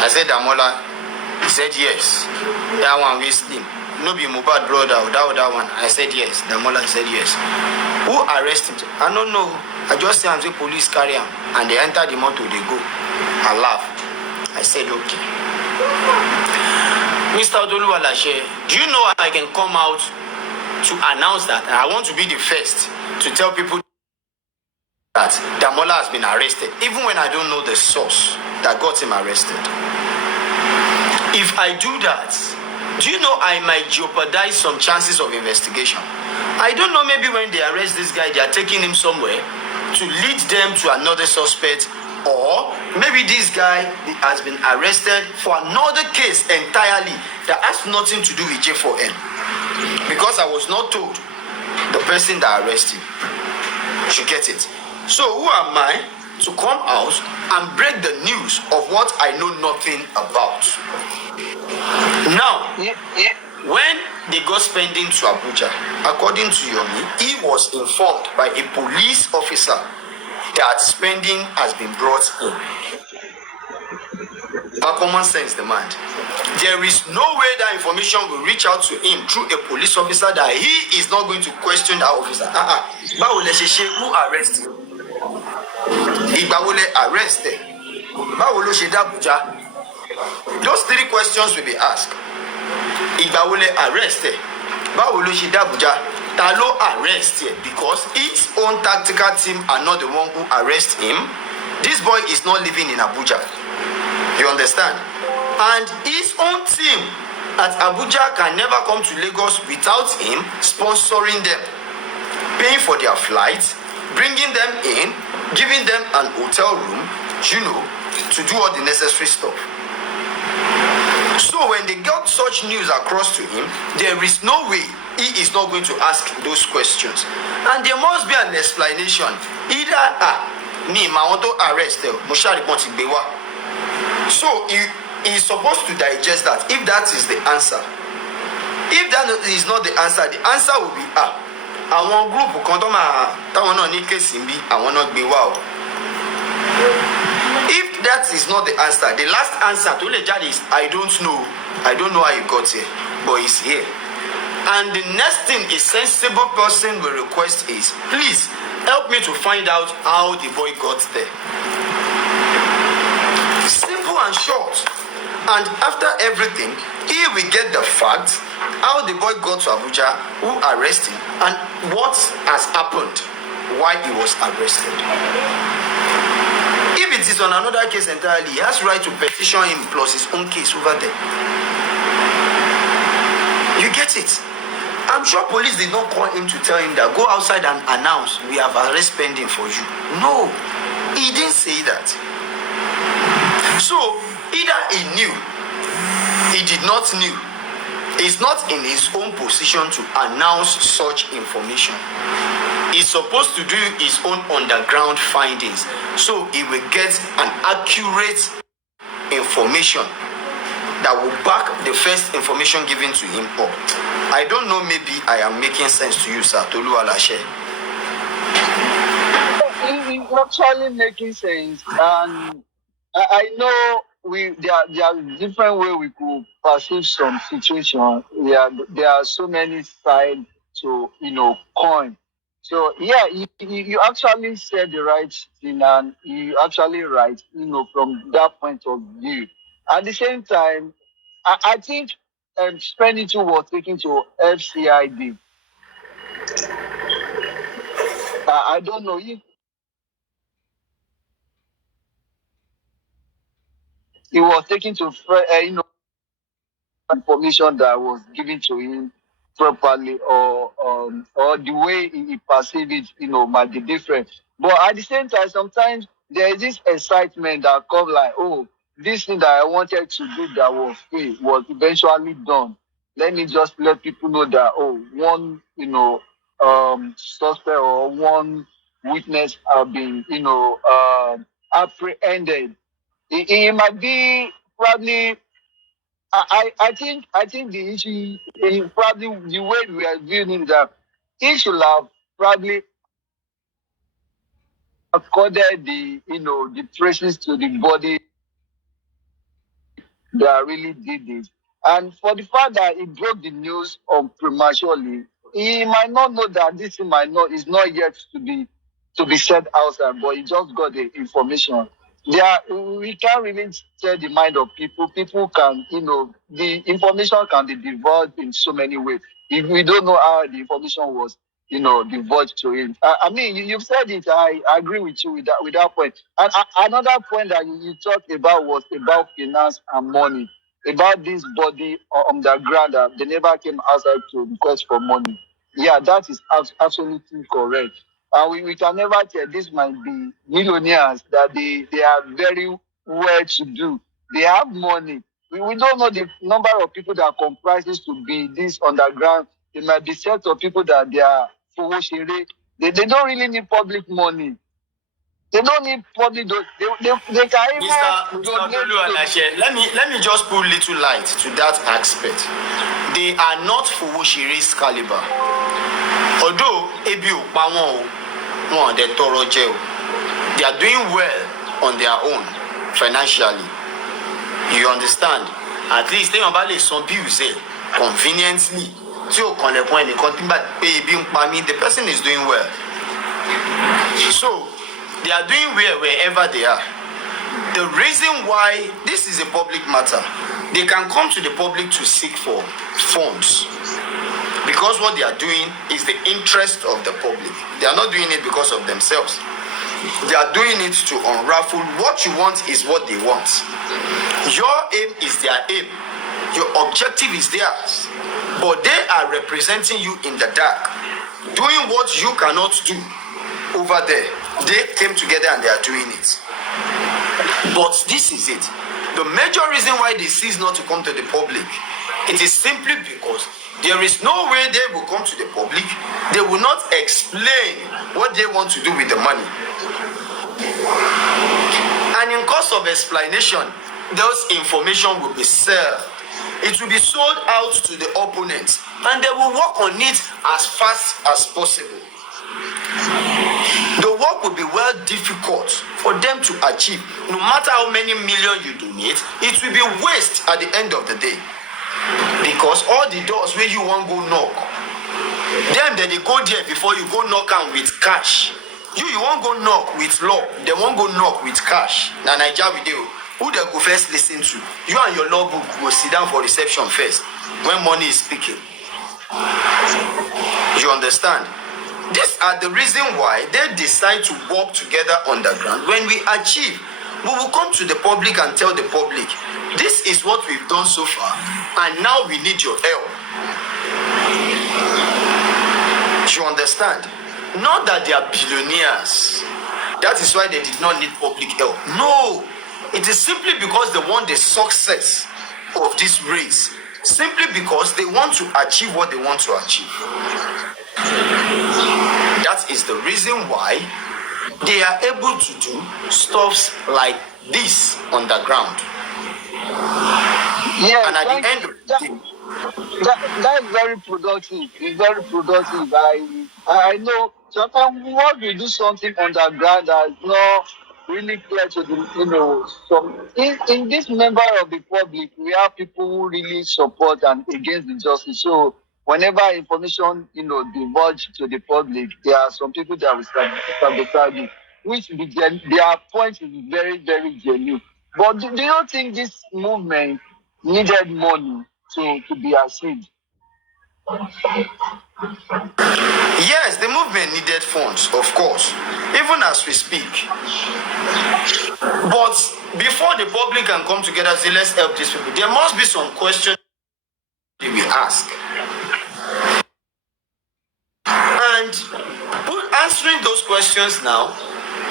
I said Damola. He said yes. That one with Slim. No be Mubad brother. That other one. I said yes. Damola said yes. Who arrested him? I don't know. I just see the police carry him, and they enter the motor. They go. I laugh. I said okay. Mr. Tolu Alashe, do you know I can come out to announce that? And I want to be the first to tell people that Damola has been arrested, even when I don't know the source that got him arrested. If I do that, do you know I might jeopardize some chances of investigation? I don't know, maybe when they arrest this guy, they are taking him somewhere to lead them to another suspect, or maybe this guy has been arrested for another case entirely that has nothing to do with J4M. Because I was not told the person that arrested should get it. So who am I to come out and break the news of what I know nothing about? Now, when they got spending to Abuja, according to Yomi, he was informed by a police officer that spending has been brought in. But common sense demand. There is no way that information will reach out to him through a police officer that he is not going to question that officer. Báwo lẹ ṣe ṣe, who arrest him? Ìgbà wo lẹ arrest ẹ? Báwo ló ṣe dé Abuja? Those three questions will be asked. Ìgbà wo lẹ arrest ẹ? Báwo ló ṣe dé Abuja? Ta ló arrest ẹ? Because his own tactical team are not the one who arrest him. This boy is not living in Abuja. You understand? And his own team at Abuja can never come to Lagos without him sponsoring them, paying for their flights, bringing them in, giving them an hotel room, to do all the necessary stuff. So when they got such news across to him, there is no way he is not going to ask those questions. And there must be an explanation. Either, me, my want to arrest them, so he is supposed to digest that. If that is the answer, if that is not the answer will be àwọn group kan tó máa táwọn náà ní kéèsì ń bí àwọn náà gbé wá o. If that is not the answer, the last answer tó lè jáde is I don't know how you got here, but he's here. And the next thing a sensible person will request is, please help me to find out how the boy got there. Simple and short. And after everything, he will get the facts, how the boy got to Abuja, who arrested him, and what has happened, why he was arrested. If it is on another case entirely, he has right to petition him plus his own case over there. You get it? I'm sure police did not call him to tell him that go outside and announce we have arrest pending for you. No, he didn't say that. So either he knew, he did not knew. He's not in his own position to announce such information. He's supposed to do his own underground findings, so he will get an accurate information that will back the first information given to him up. I don't know, maybe I am making sense to you, sir. Tolu Alashe. It's actually making sense, and I know there are different ways we could perceive some situation. There are so many sides to coin. So yeah, you actually said the right thing, and you actually right from that point of view. At the same time, I think expenditure was taken to FCID. I don't know if it was taken to information that was given to him properly, or the way he perceived it, might be different. But at the same time, sometimes there is this excitement that comes like, oh, this thing that I wanted to do that was free was eventually done. Let me just let people know that, oh, one, suspect or one witness have been, apprehended. It might be probably. I think the issue probably the way we are viewing it, that he should have probably accorded the traces to the body that really did it. And for the fact that he broke the news prematurely, he might not know that this thing is not yet to be said outside, but he just got the information. We can't really tell the mind of people. People can, the information can be divulged in so many ways. If we don't know how the information was, divulged to him. I mean, you've said it. I agree with you with that point. And another point that you talked about was about finance and money. About this body on the ground that they never came outside to request for money. Yeah, that is absolutely correct. And we can never tell. This might be millionaires that they are very well to do. They have money. We don't know the number of people that comprises to be this underground. It might be set of people that they are they don't really need public money. They don't need public. They can even Mr. Tolu Alashe, let me just put little light to that aspect. They are not Fowoshere's caliber. Although ebi o pa wọ́n o, wọ́n de tọrọ jẹ o. They are doing well on their own financially. You understand? At least téèyàn bá lè san bills ẹ̀ conveniently tí ò kàn lẹ̀kùn ẹnìkan tí bá pé ebi ń pa mí, the person is doing well. So they are doing well wherever they are. The reason why this is a public matter, they can come to the public to seek for funds because what they are doing is the interest of the public. They are not doing it because of themselves. They are doing it to unravel. What you want is what they want. Your aim is their aim. Your objective is theirs. But they are representing you in the dark, doing what you cannot do over there. They came together and they are doing it. But this is it. The major reason why they cease not to come to the public, it is simply because there is no way they will come to the public. They will not explain what they want to do with the money. And in course of explanation, those information will be sold. It will be sold out to the opponents, and they will work on it as fast as possible. The work will be well difficult for them to achieve. No matter how many million you donate, it will be waste at the end of the day. Because all the doors where you want go knock, them that they go there before you go knock am with cash. You won't go knock with law, they won't go knock with cash. Now Nigeria video, who they go first listen to? You and your law book will sit down for reception first when money is speaking. You understand? These are the reason why they decide to work together underground. When we achieve, we will come to the public and tell the public, this is what we've done so far, and now we need your help. You understand? Not that they are billionaires. That is why they did not need public help. No, it is simply because they want the success of this race. Simply because they want to achieve what they want to achieve. That is the reason why they are able to do stuff like this underground. Yeah, And at the end of the day, that is very productive. It's very productive. I know sometimes when we do something underground that is not really clear to the some in this member of the public we have people who really support and against the justice. So whenever information divulge to the public, there are some people that will sabotage it, which their point is very, very genuine. But do you think this movement needed money to be achieved? yes, the movement needed funds, of course, even as we speak. But before the public can come together and say, let's help these people, there must be some questions they will ask. And answering those questions now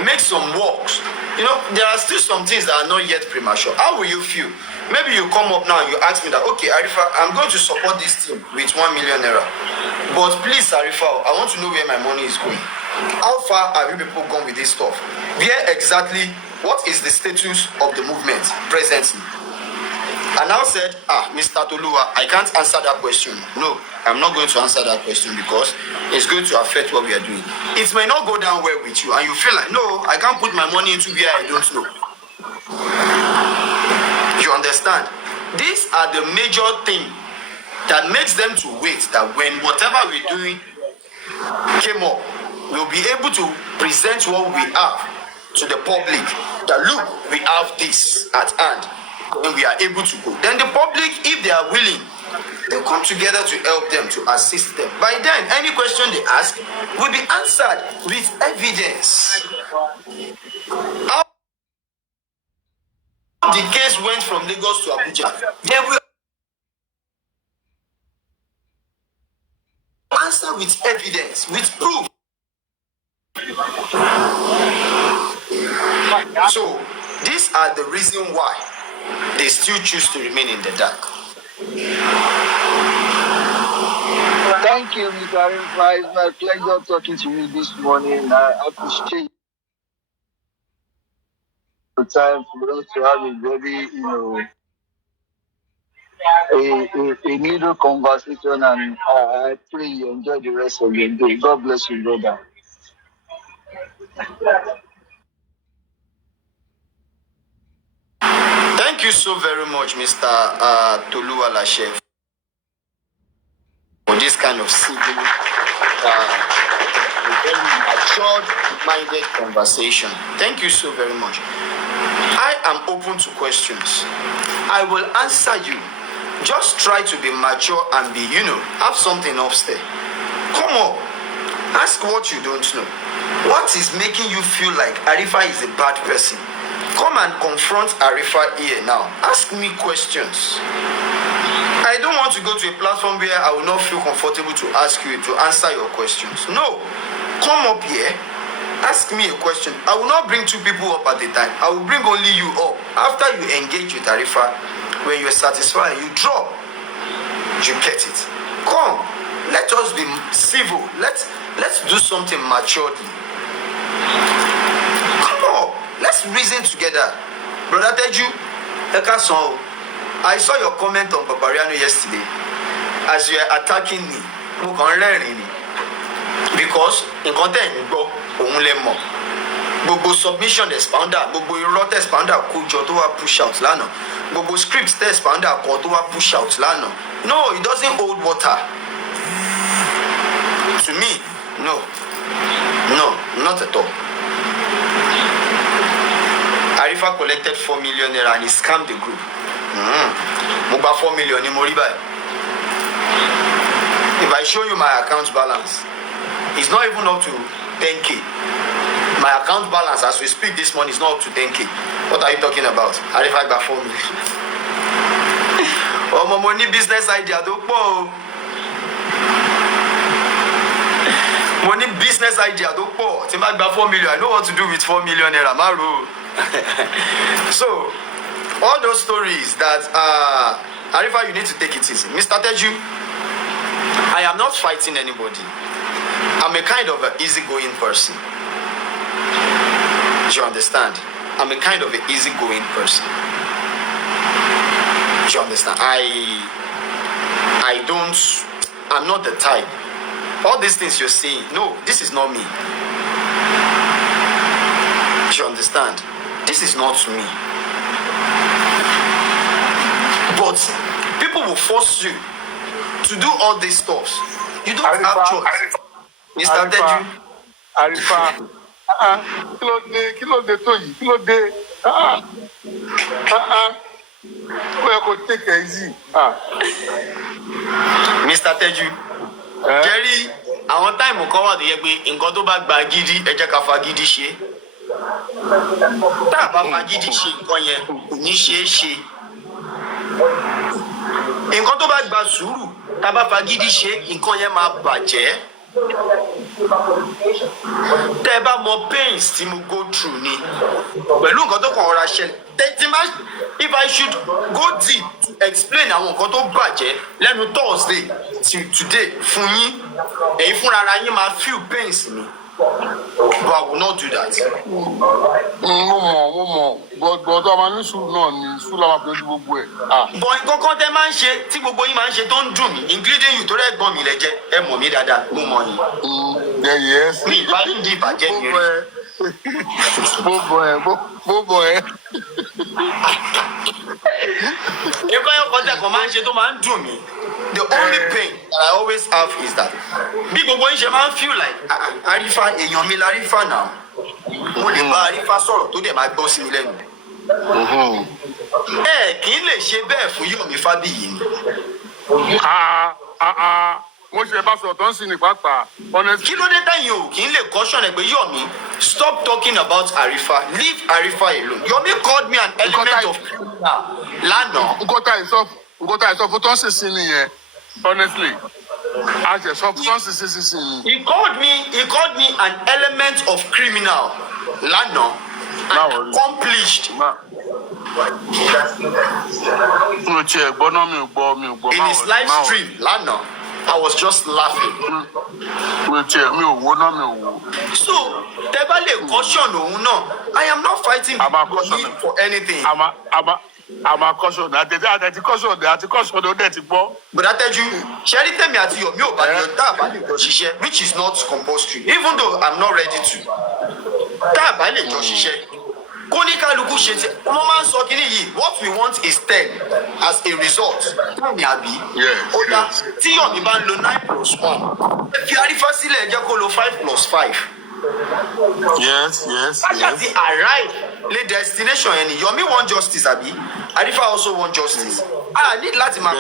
makes some works. There are still some things that are not yet premature. How will you feel? Maybe you come up now and you ask me that, okay, Arifa, I'm going to support this team with 1 million naira. But please, Arifa, I want to know where my money is going. How far have you people gone with this stuff? Where exactly, what is the status of the movement presently? And I said, Mr. Toluwa, I can't answer that question. No, I'm not going to answer that question because it's going to affect what we are doing. It may not go down well with you and you feel like, no, I can't put my money into where I don't know. You understand? These are the major things that makes them to wait, that when whatever we're doing came up, we'll be able to present what we have to the public. That look, we have this at hand. And we are able to go. Then the public, if they are willing, they come together to help them, to assist them. By then, any question they ask will be answered with evidence. How the case went from Lagos to Abuja, they will answer with evidence, with proof. So, these are the reason why they still choose to remain in the dark. Thank you, Mr. Arimfa. It's my pleasure talking to you this morning. I appreciate the time for us to have a very, a middle conversation, and I pray you enjoy the rest of your day. God bless you, brother. Thank Thank you so very much, Mr. Toluwalashe, for this kind of civil, very matured-minded conversation. Thank you so very much. I am open to questions. I will answer you. Just try to be mature and be, have something upstairs. Come on. Ask what you don't know. What is making you feel like Arifa is a bad person? Come and confront Arifa here now. Ask me questions. I don't want to go to a platform where I will not feel comfortable to ask you to answer your questions. No. Come up here. Ask me a question. I will not bring two people up at a time. I will bring only you up. After you engage with Arifa, when you're satisfied, you drop. You get it. Come. Let us be civil. Let's do something maturely. Come on. Let's reason together. Brother Teju, I saw your comment on Babariano yesterday. As you are attacking me, because in content, gbogbo submission expounder, gbogbo irọ́ expounder kójọ tó wá push out lánàá, gbogbo script expounder kọ tó wá push out lánàá. No, it doesn't hold water. To me, no, not at all. Arifa collected 4 million naira and he scammed the group. Mo gba 4 million ni mo rí báyìí. If I show you my account balance, it's not even up to 10K. My account balance as we speak this month is not up to 10K. What are you talking about? Arifa gba 4 million. Ọmọ mo ní business idea tó pọ̀ o. Mo ní business idea tó pọ̀. Tí n bá gba 4 million, I know what to do with 4 million naira. Maro. So, all those stories that Arifa, you need to take it easy. Mr. Teju, I am not fighting anybody. I'm a kind of an easygoing person. Do you understand? I'm a kind of an easygoing person. Do you understand? I'm not the type. All these things you're saying, no, this is not me. Do you understand? This is not me. But people will force you to do all these stuff. You don't have choice. Mr. Teju. Arifa. Kí ló dé tó yìí? Kí ló dé? Ó yẹ kó take it easy. Mr. Teju. Jerry, àwọn táìmù kan wà tó yẹ pé nǹkan tó bá gba gidi ẹ jẹ́ ká fa gidi ṣe. Tá a bá fa gidi ṣe nǹkan yẹn kò ní ṣeé ṣe. Nǹkan tó bá gba sùúrù tá a bá fa gidi ṣe nǹkan yẹn máa bàjẹ́. Tẹ́ bá mọ pains tí mo go through ni pẹ̀lú nǹkan tó kàn ọ̀rá ṣẹlẹ̀. If I should go deep to explain àwọn nǹkan tó bàjẹ́ lẹ́nu Thursday till today fún yín, ẹ̀yin fúnra ara yín máa feel pains mi. But I will not do that. Mo mọ̀, but ọmọ ní sùúrù náà ni sùúrù àwọn àpèjì gbogbo ẹ̀. But nǹkan kan tẹ́ máa ń ṣe tí gbogbo yín máa ń ṣe tó ń dùn mí, including you tó rẹ̀ gbọ́n mi lẹ́jẹ́, ẹ mọ̀ mí dáadáa, mo mọ̀ yín. Mi ìbáyìí di ìbàjẹ́ mi rí. Bó bọ̀ ẹ́. Nǹkan yẹn kan tẹ́ kan máa ń ṣe tó máa ń dùn mí. The only pain that I always have is that bí gbogbo yín ṣe máa ń feel like Arifa èèyàn mi la Arifa náà. Mo lè bá Arifa sọ̀rọ̀ tó dẹ̀ máa gbọ́ sí mi lẹ́nu. Kì í lè ṣe bẹ́ẹ̀ fún Yomi Fabiyi ni. Mo ṣe bá sọ̀rọ̀ tó ń sin ní pàápàá. Kí ló dé táyìn o kì í lè caution ẹ̀ pé Yomi stop talking about Arifa, leave Arifa alone. Yomi called me an element of criminal lánàá. Nǹkan tá ìsọ fún tó ń sin nìyẹn, honestly. A ṣe sọ fún tó ń sin ni. He called me an element of criminal lánàá and accomplished. Mi ò tiẹ̀ gbọ́ náà mi ò gbọ́. In his live stream lánàá, I was just laughing. Mi ò wo náà mi ò wo. So, tẹ́ bá lè caution òun náà, I am not fighting for anything. Àmà caution àti caution ó dẹ̀ ti gbọ́. But I tell you, ṣẹ́rí tèmi àti Yomi ò bá lè tá a bá lè jọ ṣiṣẹ́, which is not compulsory, even though I'm not ready to. Tá a bá lè jọ ṣiṣẹ́, kóníkálukú ṣe ti ọmọ máa ń sọ kínní yìí what we want is 10 as a result ní àbí ó dá tí Yomi bá ń lo 9+1 ẹ fi Arifa sílẹ̀ jẹ́ kó lo 5+5. Yes. Actually arrive the destination and Yomi want justice abi Arifa also want justice. Need láti máa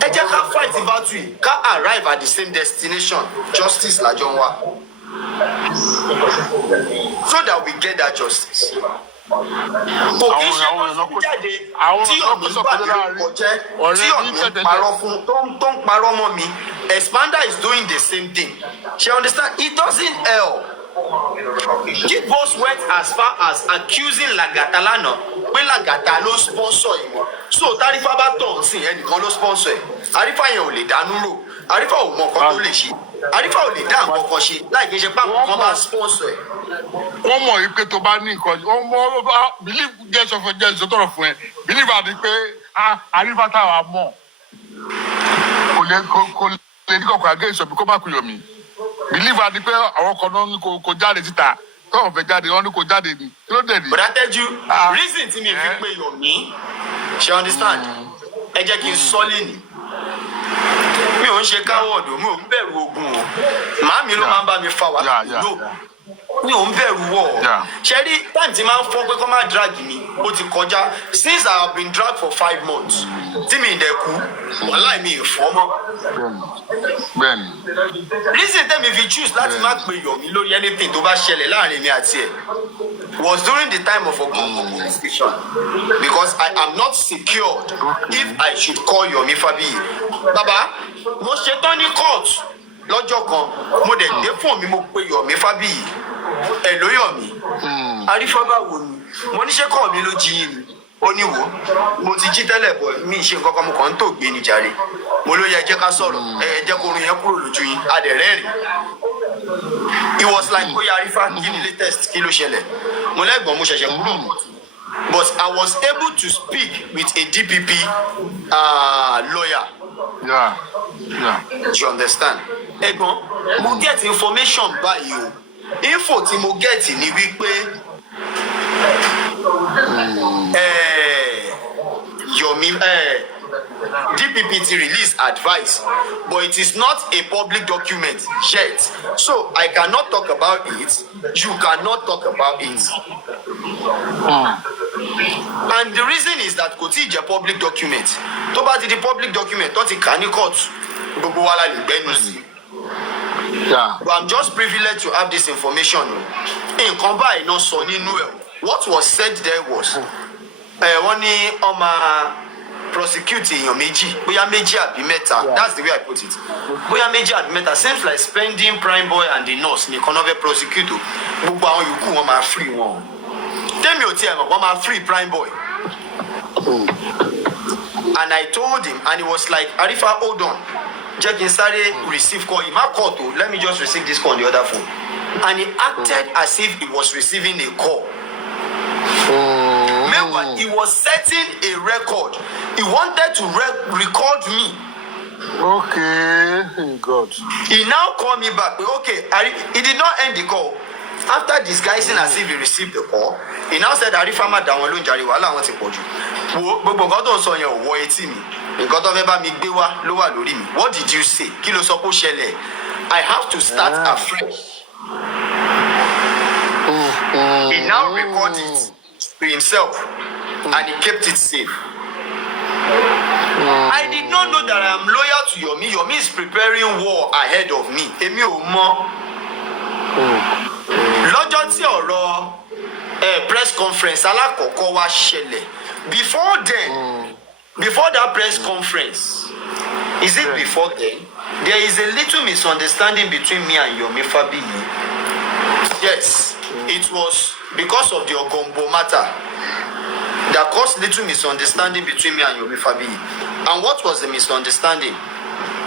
ẹ jẹ́ ká fight battle ká arrive at the same destination justice la jọ ń wá so that we get that justice. Kò kí ṣe jáde tí Yomi gbàdúrà kọjẹ́ tí Yomi parọ́ fún tó ń parọ́ mọ́ mi Expander is doing the same thing. She understand? It doesn't help. It goes went as far as accusing Lagata lánàá pé Lagata ló sponsor yìí. So Tarifa bá tọ̀ sí ẹnìkan ló sponsor ẹ̀. Arifa yẹn ò lè dánú rò. Arifa ò mọ nǹkan tó lè ṣe. Arifa ò lè dá nǹkan kan ṣe láì kí n ṣe pé àwọn kan bá sponsor ẹ̀. Wọ́n mọ̀ yìí pé tó bá ní nǹkan wọ́n mọ̀ believe jẹ́ ìsọtọ̀rọ̀ fún ẹ believe àti pé Arifa táwa mọ̀ kò lè ní kọ̀ọ̀kan àgé ìsọ̀bí kó má kú Yomi. Believe àti pé àwọn kan náà ní kò jáde síta tọ́wọ́n fẹ́ jáde wọ́n ní kò jáde ní kí ló dé ní. But I tell you reason tí mi fi pé Yomi she understand ẹ jẹ́ kí n sọ lẹ́nìí mi ò ń ṣe káwọ́ọ̀dù mi ò ń bẹ̀rù ogun o màámi ló máa ń bá mi fa wàhálà lò mi ò ń bẹ̀rù wọ̀ ṣe rí time tí máa ń fọ́ pé kó má drag mi ó ti kọjá since I have been dragged for 5 months tí mi dẹ̀ kú wàhálà mi ì fọ́ mọ́. Bẹ́ẹ̀ni. Reason tẹ́mi fi choose láti má pe Yomi lórí anything tó bá ṣẹlẹ̀ láàrin mi àti ẹ̀ was during the time of Ogongo police station because I am not secured if I should call Yomi Fabiyi. Baba mo ṣetán ní court lọ́jọ́ kan mo dẹ̀ dé fún mi mo pe Yomi Fabiyi ẹ̀ ló Yomi Arifa báwo ni mo ní ṣe kọ́ mi ló jí yín ni ó ní wo mo ti jí tẹ́lẹ̀ bọ̀ mi ṣe nǹkan kan mo kàn ń tó gbé ní jàre mo ló yẹ jẹ́ ká sọ̀rọ̀ ẹ jẹ́ kó orin yẹn kúrò lójú yín a dẹ̀ rẹ́rìn. It was like bóyá Arifa kí ni latest kí ló ṣẹlẹ̀ mo lẹ́gbọ̀n mo ṣẹ̀ṣẹ̀ kúrò but I was able to speak with a DPP lawyer. Yeah. You understand? Ẹ̀gbọ́n mo get information báyìí o info tí mo get ni wípé Yomi DPP release advice but it is not a public document yet so I cannot talk about it you cannot talk about it and the reason is that kò tí ì jẹ́ public document tó bá ti di public document tó ti kà ní court gbogbo wa la lè gbẹ́nu sí but I'm just privileged to have this information nǹkan báyìí náà sọ nínú ẹ̀ what was said there was wọ́n ní ọmọ prosecute èèyàn méjì bóyá méjì àbí mẹ́ta that's the way I put it bóyá méjì àbí mẹ́ta seems like spending prime boy and the nurse nìkan náà fẹ́ prosecute o gbogbo àwọn yòókù wọn máa free wọn tèmi ò tiẹ̀ mọ̀ wọ́n máa free prime boy and I told him and he was like Arifa hold on jẹ́ kí n sáré receive call him má call to let me just receive this call on the other phone and he acted as if he was receiving a call. Meanwhile, he was setting a record. He wanted to record me. Okay, God. He now called me back. Okay, he did not end the call. After disguising as if he received the call, he now said, Arifa ma da wọn ló ń jàre wàhálà wọn ti pọ̀ jù. Wo gbogbo nǹkan tó ń sọ yẹn ò wọ etí mi. Nǹkan tó fẹ́ bá mi gbé wá ló wà lórí mi. What did you say? Kí ló sọ pé ó ṣẹlẹ̀? I have to start afresh. He now recorded it to himself and he kept it safe. I did not know that I am loyal to Yomi. Yomi is preparing war ahead of me. Èmi ò mọ̀. Lọ́jọ́ tí ọ̀rọ̀ press conference alákọ̀ọ́kọ́ wá ṣẹlẹ̀. Before then, before that press conference, is it before then? There is a little misunderstanding between me and Yomi Fabiyi. Yes, it was because of the Ogombo matter that caused little misunderstanding between me and Yomi Fabiyi. And what was the misunderstanding?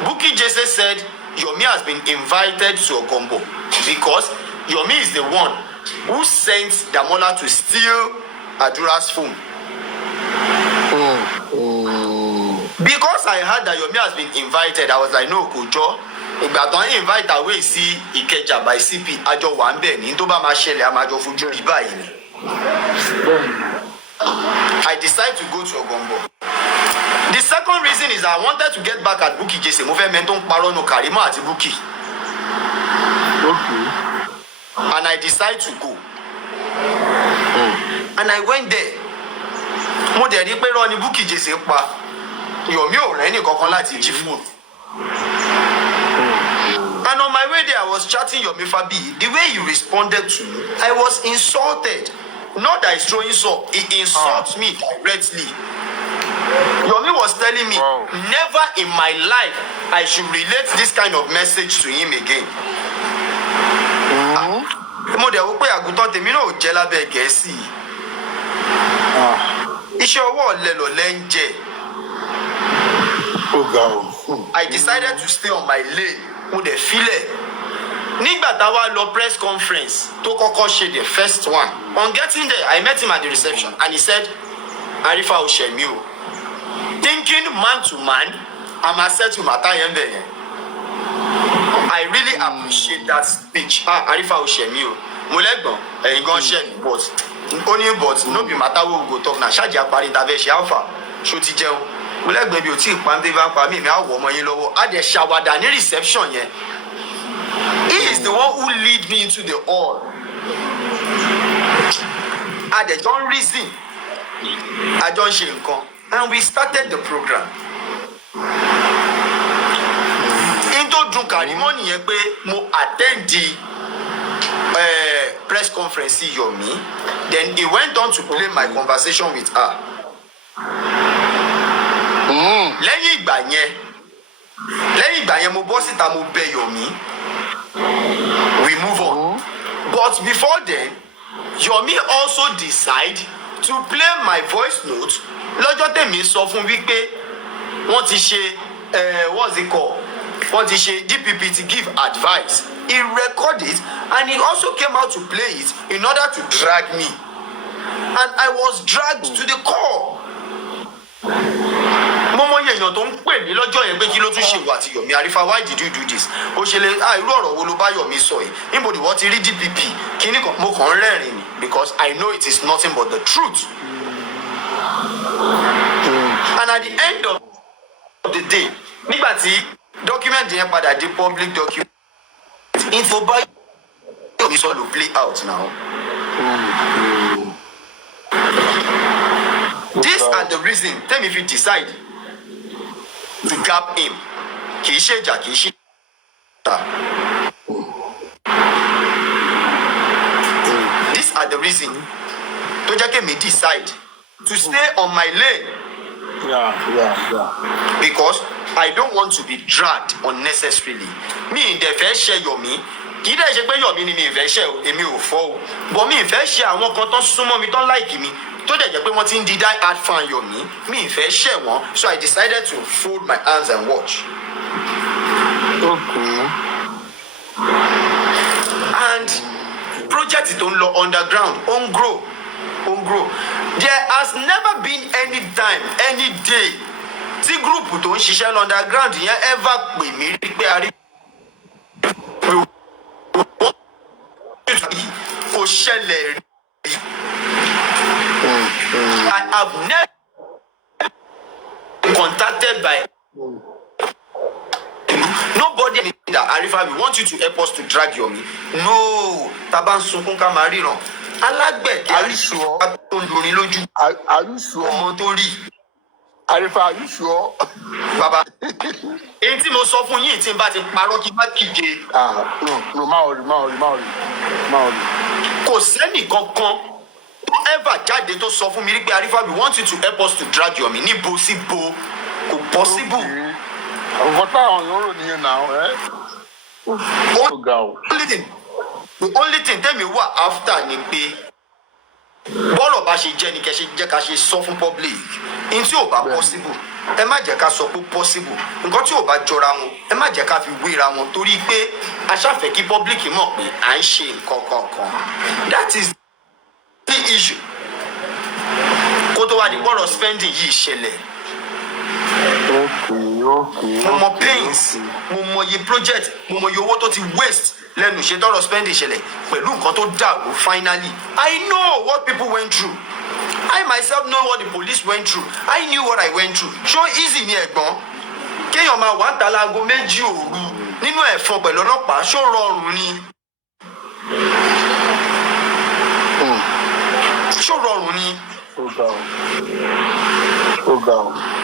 Bukky Jesse said Yomi has been invited to Ogombo because Yomi is the one who sent Damola to steal Adura's phone. Because I heard that Yomi has been invited, I was like, no, Kojo, ìgbà tán invite away sí Ìkẹjà by CP àjọ wà ń bẹ̀ ní tó bá máa ṣẹlẹ̀ a máa jọ fojú rí báyìí ni. I decided to go to Ogombo. The second reason is I wanted to get back at Bukky Jesse. Mo fẹ́ mẹ́ni tó ń parọ́ nù Karimo àti Bukky. Okay. And I decided to go. And I went there. Mo dẹ̀ rí pé rọ́ ni Bukky Jesse pa. Yomi ò rẹ́ ní kankan láti jí fóònù. And on my way there, I was chatting Yomi Fabiyi. The way he responded to me, I was insulted. Not that he's throwing salt, he insults me directly. Yomi was telling me, never in my life I should relate this kind of message to him again. Mo dẹ̀ wò pé àgùntàn tèmi náà ò jẹ́ lábẹ́ Gẹ̀ẹ́sì. Iṣẹ́ ọwọ́ ọ̀lẹ lọ̀lẹ ń jẹ. I decided to stay on my lane. Mo dẹ̀ filẹ̀. Nígbà tá a wá lọ press conference tó kọ́kọ́ ṣe the first one. On getting there, I met him at the reception and he said, Arifa Oshemi o. Thinking man to man, I'm accept to matter yẹn bẹ̀ yẹn. I really appreciate that speech. Arifa Oshemi o. Mo lẹ́gbọ̀n ẹ̀yin gan ṣẹ̀ mi but only but no be matter wey we go talk na ṣáàjì àparí tàbí ẹ̀ṣẹ̀ alpha ṣó ti jẹun. Mo lẹ́gbẹ̀ẹ́ bí o tí ì pa ń bí bá ń pa mí mi á wọ̀ ọmọ yín lọ́wọ́. A dẹ̀ ṣàwàdà ní reception yẹn. He is the one who lead me into the hall. A dẹ̀ jọ ń reason. A jọ ń ṣe nǹkan. And we started the program. Into dun Karimo nìyẹn pé mo attend the press conference Yomi. Then he went on to play my conversation with her. Lẹ́yìn ìgbà yẹn mo bọ́ síta mo bẹ̀ Yomi. We move on. But before then, Yomi also decide to play my voice note. Lọ́jọ́ tèmi sọ fún wípé wọ́n ti ṣe what's it called? Wọ́n ti ṣe DPP to give advice. He recorded it and he also came out to play it in order to drag me. And I was dragged to the core. Mo mọ èèyàn tó ń pè mí lọ́jọ́ yẹn pé kí ló tún ṣe wà tí Yomi Arifa, why did you do this? Ó ṣe lè irú ọ̀rọ̀ wo ló bá Yomi sọ yìí? Níbo ni wọ́n ti rí DPP? Kíní kan mo kàn ń rẹ́rìn ni because I know it is nothing but the truth. And at the end of the day, nígbà tí document yẹn padà di public document, info bá Yomi sọ ló play out now. These are the reasons tẹ́mi fi decide to gap him. Kì í ṣe ìjà, kì í ṣe ìjà. These are the reasons tó jẹ́ kí mi decide to stay on my lane. Because I don't want to be dragged unnecessarily. Mi ì dẹ̀ fẹ́ ṣe Yomi. Kì í dẹ̀ ṣe pé Yomi ni mi ì fẹ́ ṣe o, èmi ò fọ́ o. But mi ì fẹ́ ṣe àwọn kan tó súnmọ́ mi tó like mi. Tó dẹ̀ jẹ́ pé wọ́n ti ń di die hard fan Yomi. Mi ì fẹ́ ṣe wọ́n. So I decided to fold my hands and watch. Okay. And project tó ń lọ underground ó ń grow. There has never been any time, any day tí group tó ń ṣiṣẹ́ lọ underground yẹn ever pè mí rí pé a rí kò ṣẹlẹ̀ rí. I have never been contacted by nobody that Arifa, we want you to help us to drag Yomi. No, taba ń sunkún ká máa ríran. Alágbẹ̀dẹ Arifa tó ń lórí lójú. Are you sure? Ọmọ tó rí. Arifa, are you sure? Bàbá, èyí tí mo sọ fún yín tí n bá ti parọ́ kí n má kíje. No, má ò rí. Kò sẹ́nì kankan tó ever jáde tó sọ fún mi rí pé Arifa, we want you to help us to drag Yomi. Níbo sí bo kò possible. Nǹkan táwọn èèyàn rò nìyẹn náà The only thing tẹ́mi wà after ni pé bọ́ọ̀lù bá ṣe jẹ́ ni kẹ́ ṣe jẹ́ ká ṣe sọ fún public. In tí ò bá possible ẹ má jẹ́ ká sọ pé possible. Nǹkan tí ò bá jọra wọn ẹ má jẹ́ ká fi wéra wọn torí pé a ṣàfẹ́ kí public mọ̀ pé à ń ṣe nǹkan kankan. That is the issue. Kó tó wá di bọ́ọ̀lù spending yìí ṣẹlẹ̀. mo mọ pains mo mọ iye project mo mọ iye owó tó ti waste lẹ́nu ṣe tọrọ spending ṣẹlẹ̀ pẹ̀lú nǹkan tó dàrú finally I know what people went through I myself know what the police went through I knew what I went through ṣó easy ni ẹ̀gbọ́n kéèyàn máa wà ń ta láago méjì òru nínú ẹ̀fọn pẹ̀lú ọlọ́pàá ṣó rọrùn ni ṣó rọrùn ni.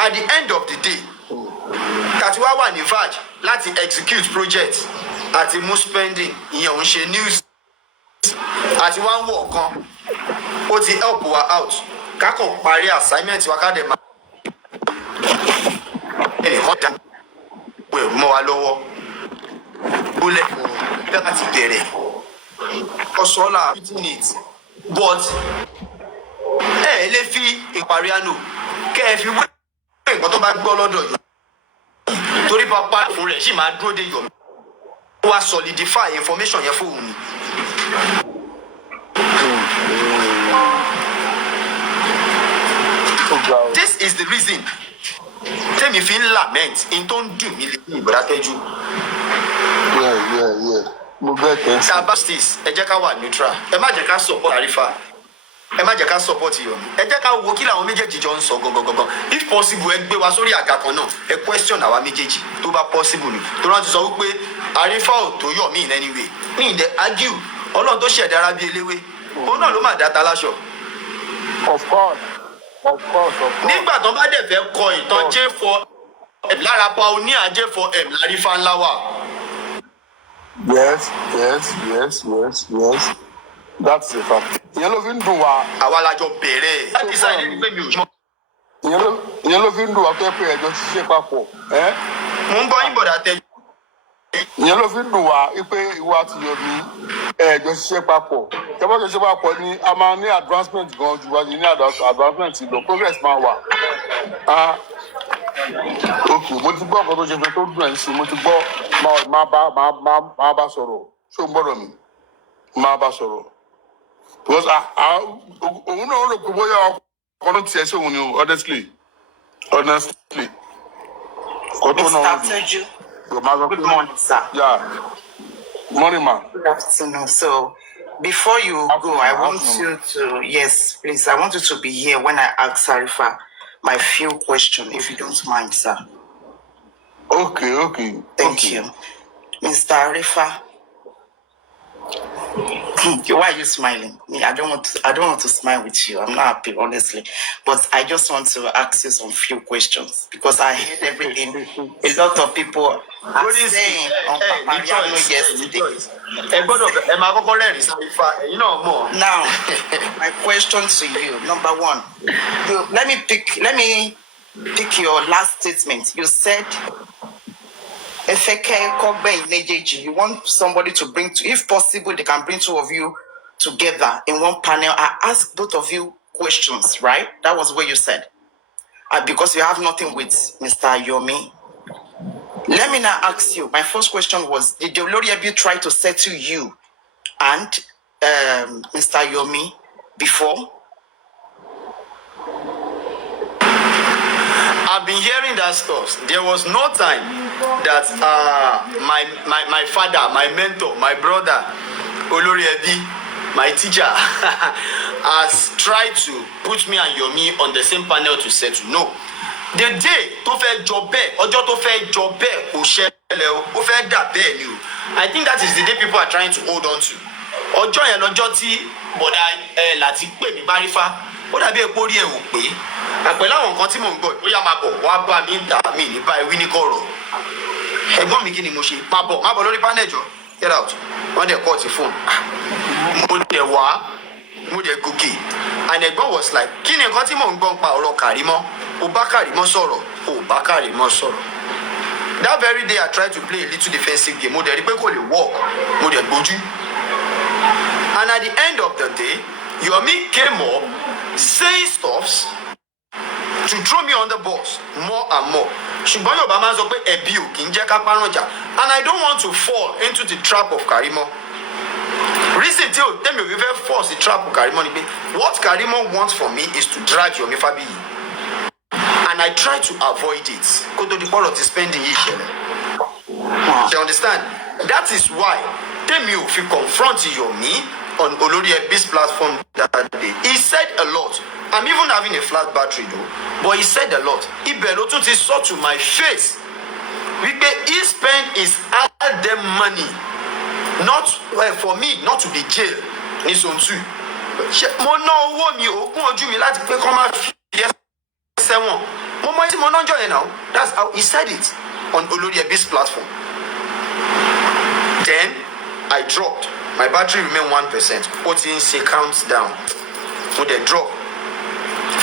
At the end of the day kàtiwá wà ní vaj láti execute project àti mú spending ìyẹn ò ń ṣe news àti wá ń wọ̀ kan ó ti help wa out kákan parí assignment wa ká dẹ̀ máa ẹnìkan dá ẹ̀rù mọ́ wa lọ́wọ́ bólẹ̀ bẹ́ẹ̀ láti bẹ̀rẹ̀ ọ̀ṣọ́lá 15 minutes but ẹ lè fi ìparí àná kẹ́ ẹ fi wé nǹkan tó bá gbọ́ lọ́dọ̀ yìí torí pápá fún rẹ̀ sì máa dúró de Yomi ó wá solidify information yẹn fóun ni. This is the reason tẹ́mi fi ń lament in tó ń dùn mí lẹ́yìn ìbúrakẹ́jú. mo bẹ́ẹ̀ tẹ́ sí. tabastis ẹ jẹ́ ká wà neutral ẹ má jẹ́ ká support Arifa ẹ má jẹ́ ká support Yomi ẹ jẹ́ ká wo kí làwọn méjèèjì jọ ń sọ gangan if possible ẹ gbé wa sórí àga kan náà ẹ question àwa méjèèjì tó bá possible ni tó rántí sọ wípé Arifa ò tó Yomi in any way ní ìdẹ argue Ọlọ́run tó ṣẹ̀dá ara bí eléwé òun náà ló máa dá ta láṣọ. of course. nígbà tó bá dẹ̀ fẹ́ kọ ìtàn J4M lára pa oní J4M l'Arifa ńlá wà. yes that's a fact. ìyẹn ló fi ń dùn wá. àwa la jọ bẹ̀rẹ̀ ẹ ti sáyé ní pé mi ò mọ. ìyẹn ló fi ń dùn wá pé ẹjọ́ ṣiṣẹ́ papọ̀. mo ń bọ́ yín bọ̀dà tẹ. ìyẹn ló fi ń dùn wá pé ìwà àti Yomi ẹjọ́ ṣiṣẹ́ papọ̀. tẹ́wọ́n ṣiṣẹ́ papọ̀ ni a máa ní advancement gan ju wájú ní advancement lọ progress máa wà. ok mo ti gbọ́ nǹkan tó ṣe fẹ́ tó dùn ẹ̀ ń ṣe mo ti gbọ́ máa bá sọ̀rọ̀ ṣé o gbọ́dọ̀ mi máa bá sọ̀rọ̀ because òun náà rò pé bóyá ọkọ tó tiẹ̀ sí òun ni o honestly. Mr. Teju, good morning, sir. Yeah. Morning, ma. Good afternoon. So, before you go, I want you to, yes, please, I want you to be here when I ask Arifa my few questions, if you don't mind, sir. Okay. Thank you. Mr. Arifa, why are you smiling? I don't want to smile with you. I'm not happy, honestly. But I just want to ask you some few questions because I heard everything. A lot of people are saying on Papariano yesterday. Now, my question to you, number one, let me pick your last statement. You said you want somebody to bring to, if possible, they can bring two of you together in one panel. I asked both of you questions, right? That was what you said. Because you have nothing with Mr. Yomi. Let me now ask you. My first question was, did the Oloriabi try to settle you and Mr. Yomi before? I've been hearing that stuff. There was no time that my father, my mentor, my brother, Oloriabi, my teacher, has tried to put me and Yomi on the same panel to settle. No. The day tó fẹ́ jọ bẹ́ẹ̀, ọjọ́ tó fẹ́ jọ bẹ́ẹ̀ kò ṣẹlẹ̀ o, ó fẹ́ dà bẹ́ẹ̀ ni o. I think that is the day people are trying to hold on to. Ọjọ́ yẹn lọ́jọ́ tí bọ̀dà láti pè mí Bárífá, ó dàbí epo rí ẹ̀ ò pé. Àpẹẹrẹ àwọn nǹkan tí mò ń gbọ́, ó yá máa bọ̀, wá bá mi ń tà mí ní báyìí wí ní kọ̀rọ̀. Ẹ̀gbọ́n mi kí ni mo ṣe? Máa bọ̀ lórí panel jọ. Get out. Wọ́n dẹ̀ kọ́ ti fóònù. Mo dẹ̀ wá, mo dẹ̀ gòkè. And ẹ̀gbọ́n was like, kí ni nǹkan tí mò ń gbọ́ pa ọ̀rọ̀ Kàrímọ́? O bá Kàrímọ́ sọ̀rọ̀, o bá Kàrímọ́ sọ̀rọ̀. That very day I tried to play a little defensive game. Mo dẹ̀ rí pé kò lè work. Mo dẹ̀ gbójú. And at the end of the day, Yomi came up saying stuffs to throw me on the bus more and more. Ṣùgbọ́n Yorùbá máa ń sọ pé ẹ̀bi ò kì í jẹ́ ká párànjà. And I don't want to fall into the trap of Kàrímọ́. Reason tí o tẹ́mi ò fi fẹ́ force the trap of Kàrímọ́ ni pé what Kàrímọ́ wants for me is to drag Yomi Fabiyi. and I try to avoid it. Go to the part of the spending issue. You understand? That is why Temi if you confront Yomi on Olori Ebi's platform that day. He said a lot. I'm even having a flat battery though, but he said a lot. Ibelotun is so to my face. He spend his them money, not for me, not to be jailed. It's on two. Mo ná owó mi ogún ojú mi láti pé kó má fi sẹ́wọ̀n. Mo mọ tí mo ná jọ yẹn now. That's how he said it on Olori Ebi's platform. Then I dropped. My battery remained 1%. Putting say counts down. With the drop.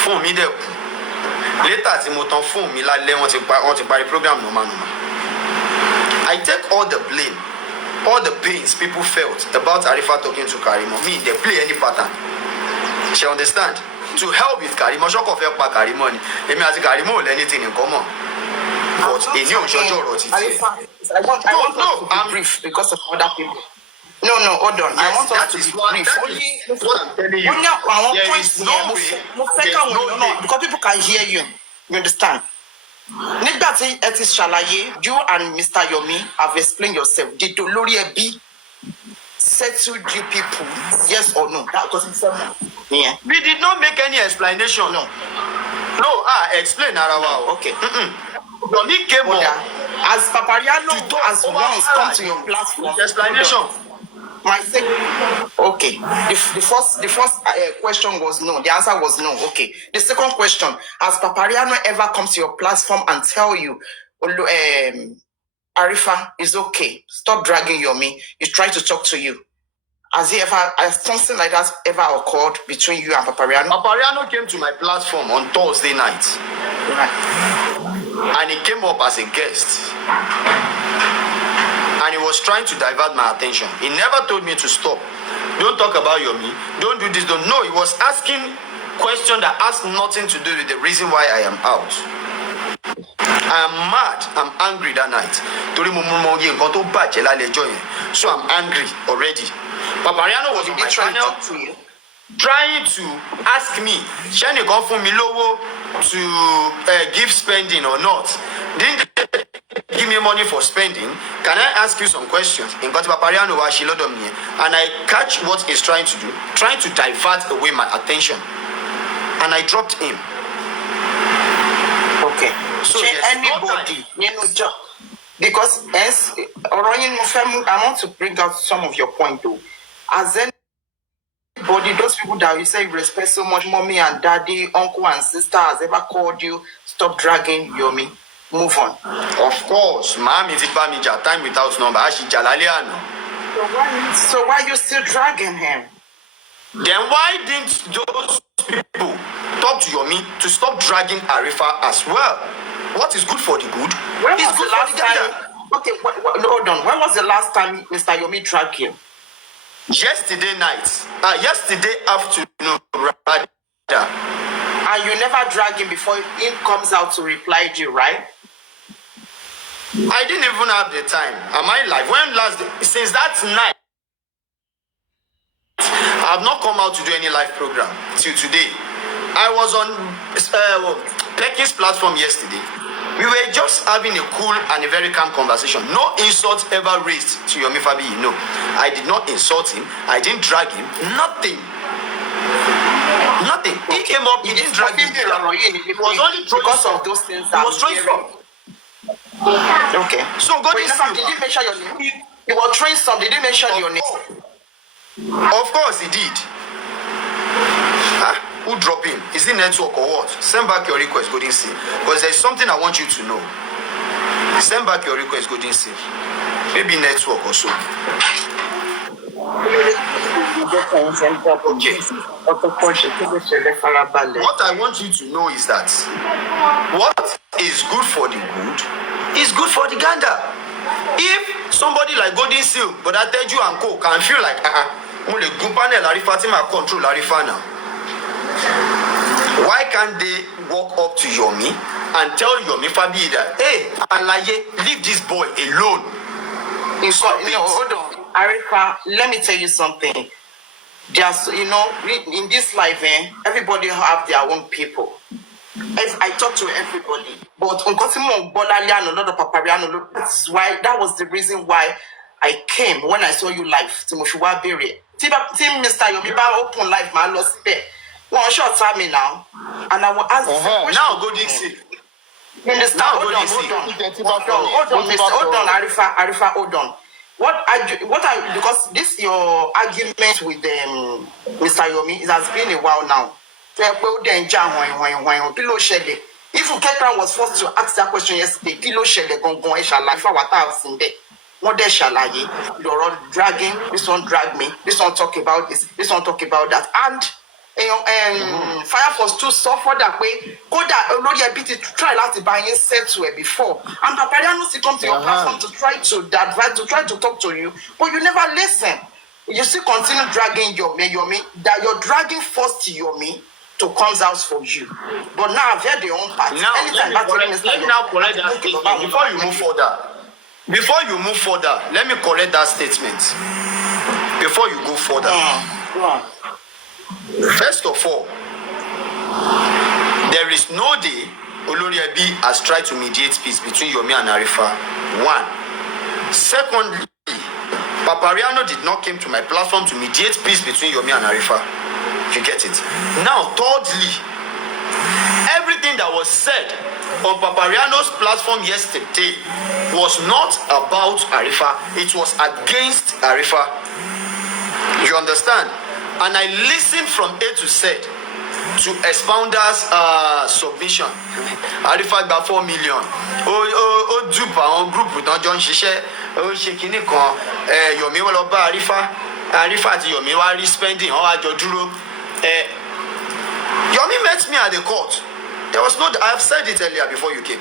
Phone me there. Later, tí mo tán phone mi lálẹ́ wọ́n ti parí program normal. I take all the blame, all the pains people felt about Arifa talking to Karimo. Me, they play any pattern. She understand? To help with Karimo, Shoko fẹ́ pa Karimo ni. Èmi àti Karimo ò anything in common. But èmi ò ṣojú ọ̀rọ̀ títí. I want us to be brief because of other people. No, hold on. Yes, I want us to be brief. Only what I'm telling you. There is no way. Because people can hear you. You understand? Nígbà tí ẹ ti ṣàlàyé, you and Mr. Yomi have explained yourself. Did Olori Ebi settle you people? Yes or no? That was it. Yeah. We did not make any explanation. No. Explain Arawa. Okay. Yomi came up. As Papariano has once come to your platform. Explanation. My second, okay. The first question was no. The answer was no. Okay. The second question: has Papariano ever come to your platform and tell you, Arifa is okay? Stop dragging Yomi. He tried to talk to you. Has something like that ever occurred between you and Papariano? Papariano came to my platform on Thursday night, Right. and he came up as a guest. And he was trying to divert my attention. He never told me to stop. Don't talk about Yomi. Don't do this. Don't. No, he was asking questions that has nothing to do with the reason why I am out. I am mad. I'm angry that night. So I'm angry already. Papariano was on my channel trying to ask me, Shani go for me lowo to give spending or not. Didn't give me money for spending. Can I ask you some questions? In Papariano was she load on me, and I catch what he's trying to do, trying to divert away my attention, and I dropped him. Okay. So anybody, because as I want to bring out some of your point though. As anybody, those people that you say you respect so much, mommy and daddy, uncle and sister, has ever called you, stop dragging Yomi, move on. Of course, mom is it time without number. So why are you still dragging him? Then why didn't those people talk to Yomi to stop dragging Arifa as well? What is good for the good is good for the gander. Okay, hold on. When was the last time Mr. Yomi dragged you? Yesterday night. Yesterday afternoon, rather. And you never drag him before he comes out to reply to you, right? I didn't even have the time. Am I live? When last day? Since that night, I have not come out to do any live program till today. I was on Pecky's platform yesterday. We were just having a cool and a very calm conversation. No insult ever raised to Yomi Fabiyi. No, I did not insult him. I didn't drag him. Nothing. He came up. He didn't drag him. It was only because of those things that was throwing some. Okay. So God is. Did he mention your name? He was throwing some. Did he mention your name? Of course he did. Who drop him? Is it network or what? Send back your request, Golden Seal. Because there's something I want you to know. Send back your request, Golden Seal. Maybe network or so. Okay. What I want you to know is that what is good for the good is good for the gander. If somebody like Golden Seal, but I tell you and Co can feel like only good panel Arifatima control Arifa now. Why can't they walk up to Yomi and tell Yomi Fabiyi that, hey, Alaye, leave this boy alone? Hold on. Arifa, let me tell you something. Just, in this life, everybody have their own people. I talk to everybody, but Nkosimo Bolaliano, not the Papariano, that's why, that was the reason why I came when I saw you live. Timoshiwa Berry. Team Mr. Yomi Ba open live, man, lost there. One short time me now, and I will ask the question. Now go this way. You understand? Now Hold go on, this hold way. on, hold on, Mister, hold on, Arifa, hold on. Because this your argument with Mr. Yomi, it has been a while now. If Ukekran was forced to ask that question yesterday, kilo shele gongon inshallah, if I were to there. What they shalaye, you're all dragging, this one drag me, this one talk about this one talk about that. And Fire Force 2 suffer that way. Go that already a bit to try to buy and said to it before. And Papariano still come to your platform to try to advise, to try to talk to you, but you never listen. You still continue dragging Yomi, that you're dragging first Yomi to comes out for you. But now I've heard their own part. Now let me now correct that statement before you move further. Before you move further, let me correct that statement. Before you go further. Go on. First of all, there is no day Oloriabi has tried to mediate peace between Yomi and Arifa. One. Secondly, Papariano did not come to my platform to mediate peace between Yomi and Arifa. You get it? Now, thirdly, everything that was said on Papariano's platform yesterday was not about Arifa. It was against Arifa. You understand? And I listened from A to Z to Expounder's submission. Arifa gba 4 million. Ó dupe àwọn group tán jọ ń ṣiṣẹ́. Ó ṣe kinní kan. Yomi wọ́n lọ bá Arifa. Arifa àti Yomi wá rí spending. Wọ́n wá jọ dúró. Yomi met me at the court. There was no, I have said it earlier before you came.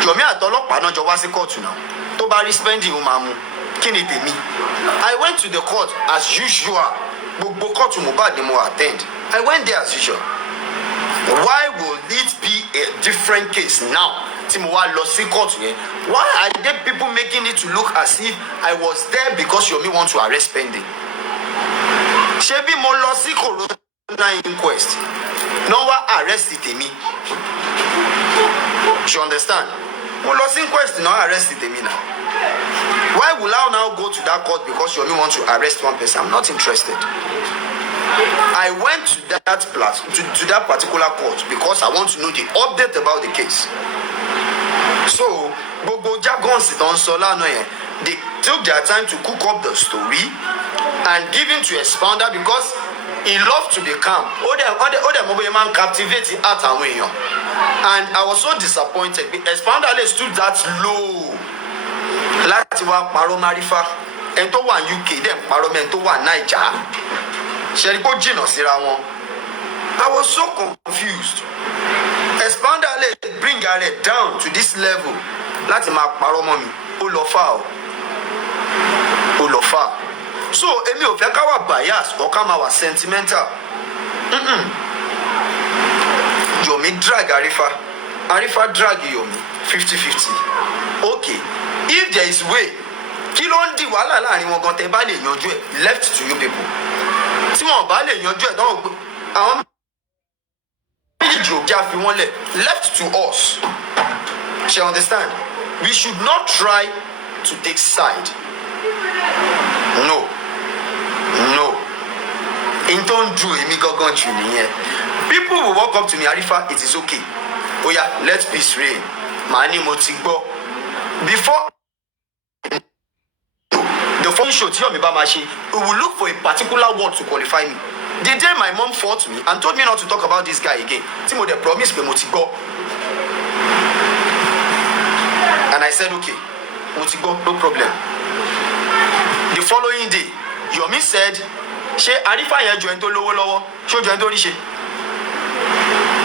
Yomi àtọlọ́pàá náà jọ wá sí court now. Tó bá rí spending ó máa mú. Kí ni tèmi? I went to the court as usual. Gbogbo court Mohbad ni mo attend. I went there as usual. Why will it be a different case now? Tí mo wá lọ sí court yẹn. Why are there people making it to look as if I was there because Yomi want to arrest spending? Ṣebí mo lọ sí corona inquest. No one arrest tèmi. You understand? Mo lọ sí inquest no arrest tèmi now. Why will I now go to that court because you only want to arrest one person? I'm not interested. I went to that place, to that particular court because I want to know the update about the case. So, Bobo Jagons don Solano, they took their time to cook up the story and give it to Expounder because he loved to be calm. All the mobile man captivated at and I was so disappointed. Expounder stood that low. Láti wá parọ́ Marifa ẹni tó wà UK dem parọ́ mẹ́ni tó wà Naija ṣẹ́ni kó jìnnà síra wọn. I was so confused. Expounder lè bring her down to this level láti máa parọ́ mọ́ mi ó lọ fà. So èmi ò fẹ́ ká wà bias or ká máa wà sentimental. Yomi drag Arifa drag Yomi 50-50. Okay. If there is way, kí ló ń di wàhálà láàrin wọn gan tẹ́ bá lè yanjú ẹ̀ left to you people. Tí wọn bá lè yanjú ẹ̀ náà àwọn méjì ò já fi wọ́n lẹ̀ left to us. She understand? We should not try to take side. No. In tó ń du èmi gangan jù nìyẹn. People will walk up to me, Arifa, it is okay. Oh yeah, let peace reign. Màá ní mo ti gbọ́. Before the phone show tí Yomi bá máa ṣe, we will look for a particular word to qualify me. The day my mom fought me and told me not to talk about this guy again, tí mo dẹ̀ promise pé mo ti gbọ́. And I said, okay, mo ti gbọ́, no problem. The following day, Yomi said, ṣé Arifa yẹn jọ ẹni tó lówó lọ́wọ́? Ṣé ó jọ ẹni tó ríṣe?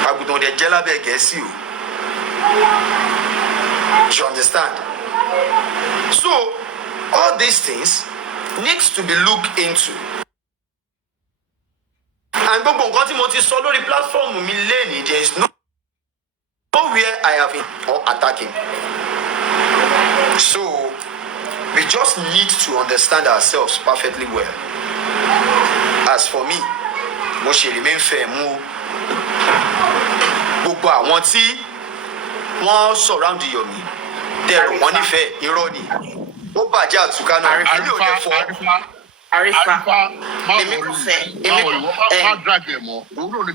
Àgùntàn dẹ̀ jẹ́ lábẹ́ Gẹ̀ẹ́sì o. You understand? So, all these things needs to be looked into. And gbogbo nǹkan tí mo ti sọ lórí platform mi lẹ́nìí, there is nowhere I have been or attacking. So, we just need to understand ourselves perfectly well. As for me, mo ṣe remain fair mo. gbogbo àwọn tí wọ́n surround Yomi tẹ̀rù wọ́n nífẹ̀ẹ́ irọ́ ni ó bàjẹ́ àtúkà náà èmi ò lè fọ́. Arifa èmi kò fẹ́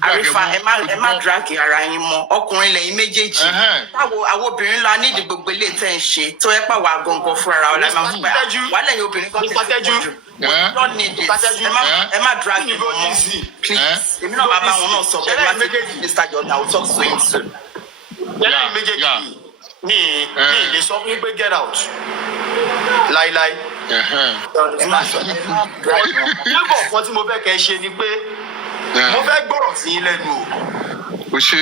Arifa ẹ má drag ara yín mọ́ ọkùnrin lẹ́yìn méjèèjì táwo àwọn obìnrin la nídìí gbogbo ilé tẹ́ ń ṣe tó ẹ pàwọ́ àgọ̀ngọ̀ fúnra ọ̀la máa ń gbà wà lẹ́yìn obìnrin kan tẹ́ jù we don't need it ẹ má drag yín mọ́ please èmi náà bá bá wọn náà sọ bẹ́ẹ̀ láti Mr. Jordan I will talk to him soon. lẹ́yìn méjèèjì ní ilé sọ fún pé get out láíláí. nígbà kan tí mo fẹ́ kẹ́ ṣe ni pé mo fẹ́ gbọ́rọ̀ sí yín lẹ́nu o. o ṣe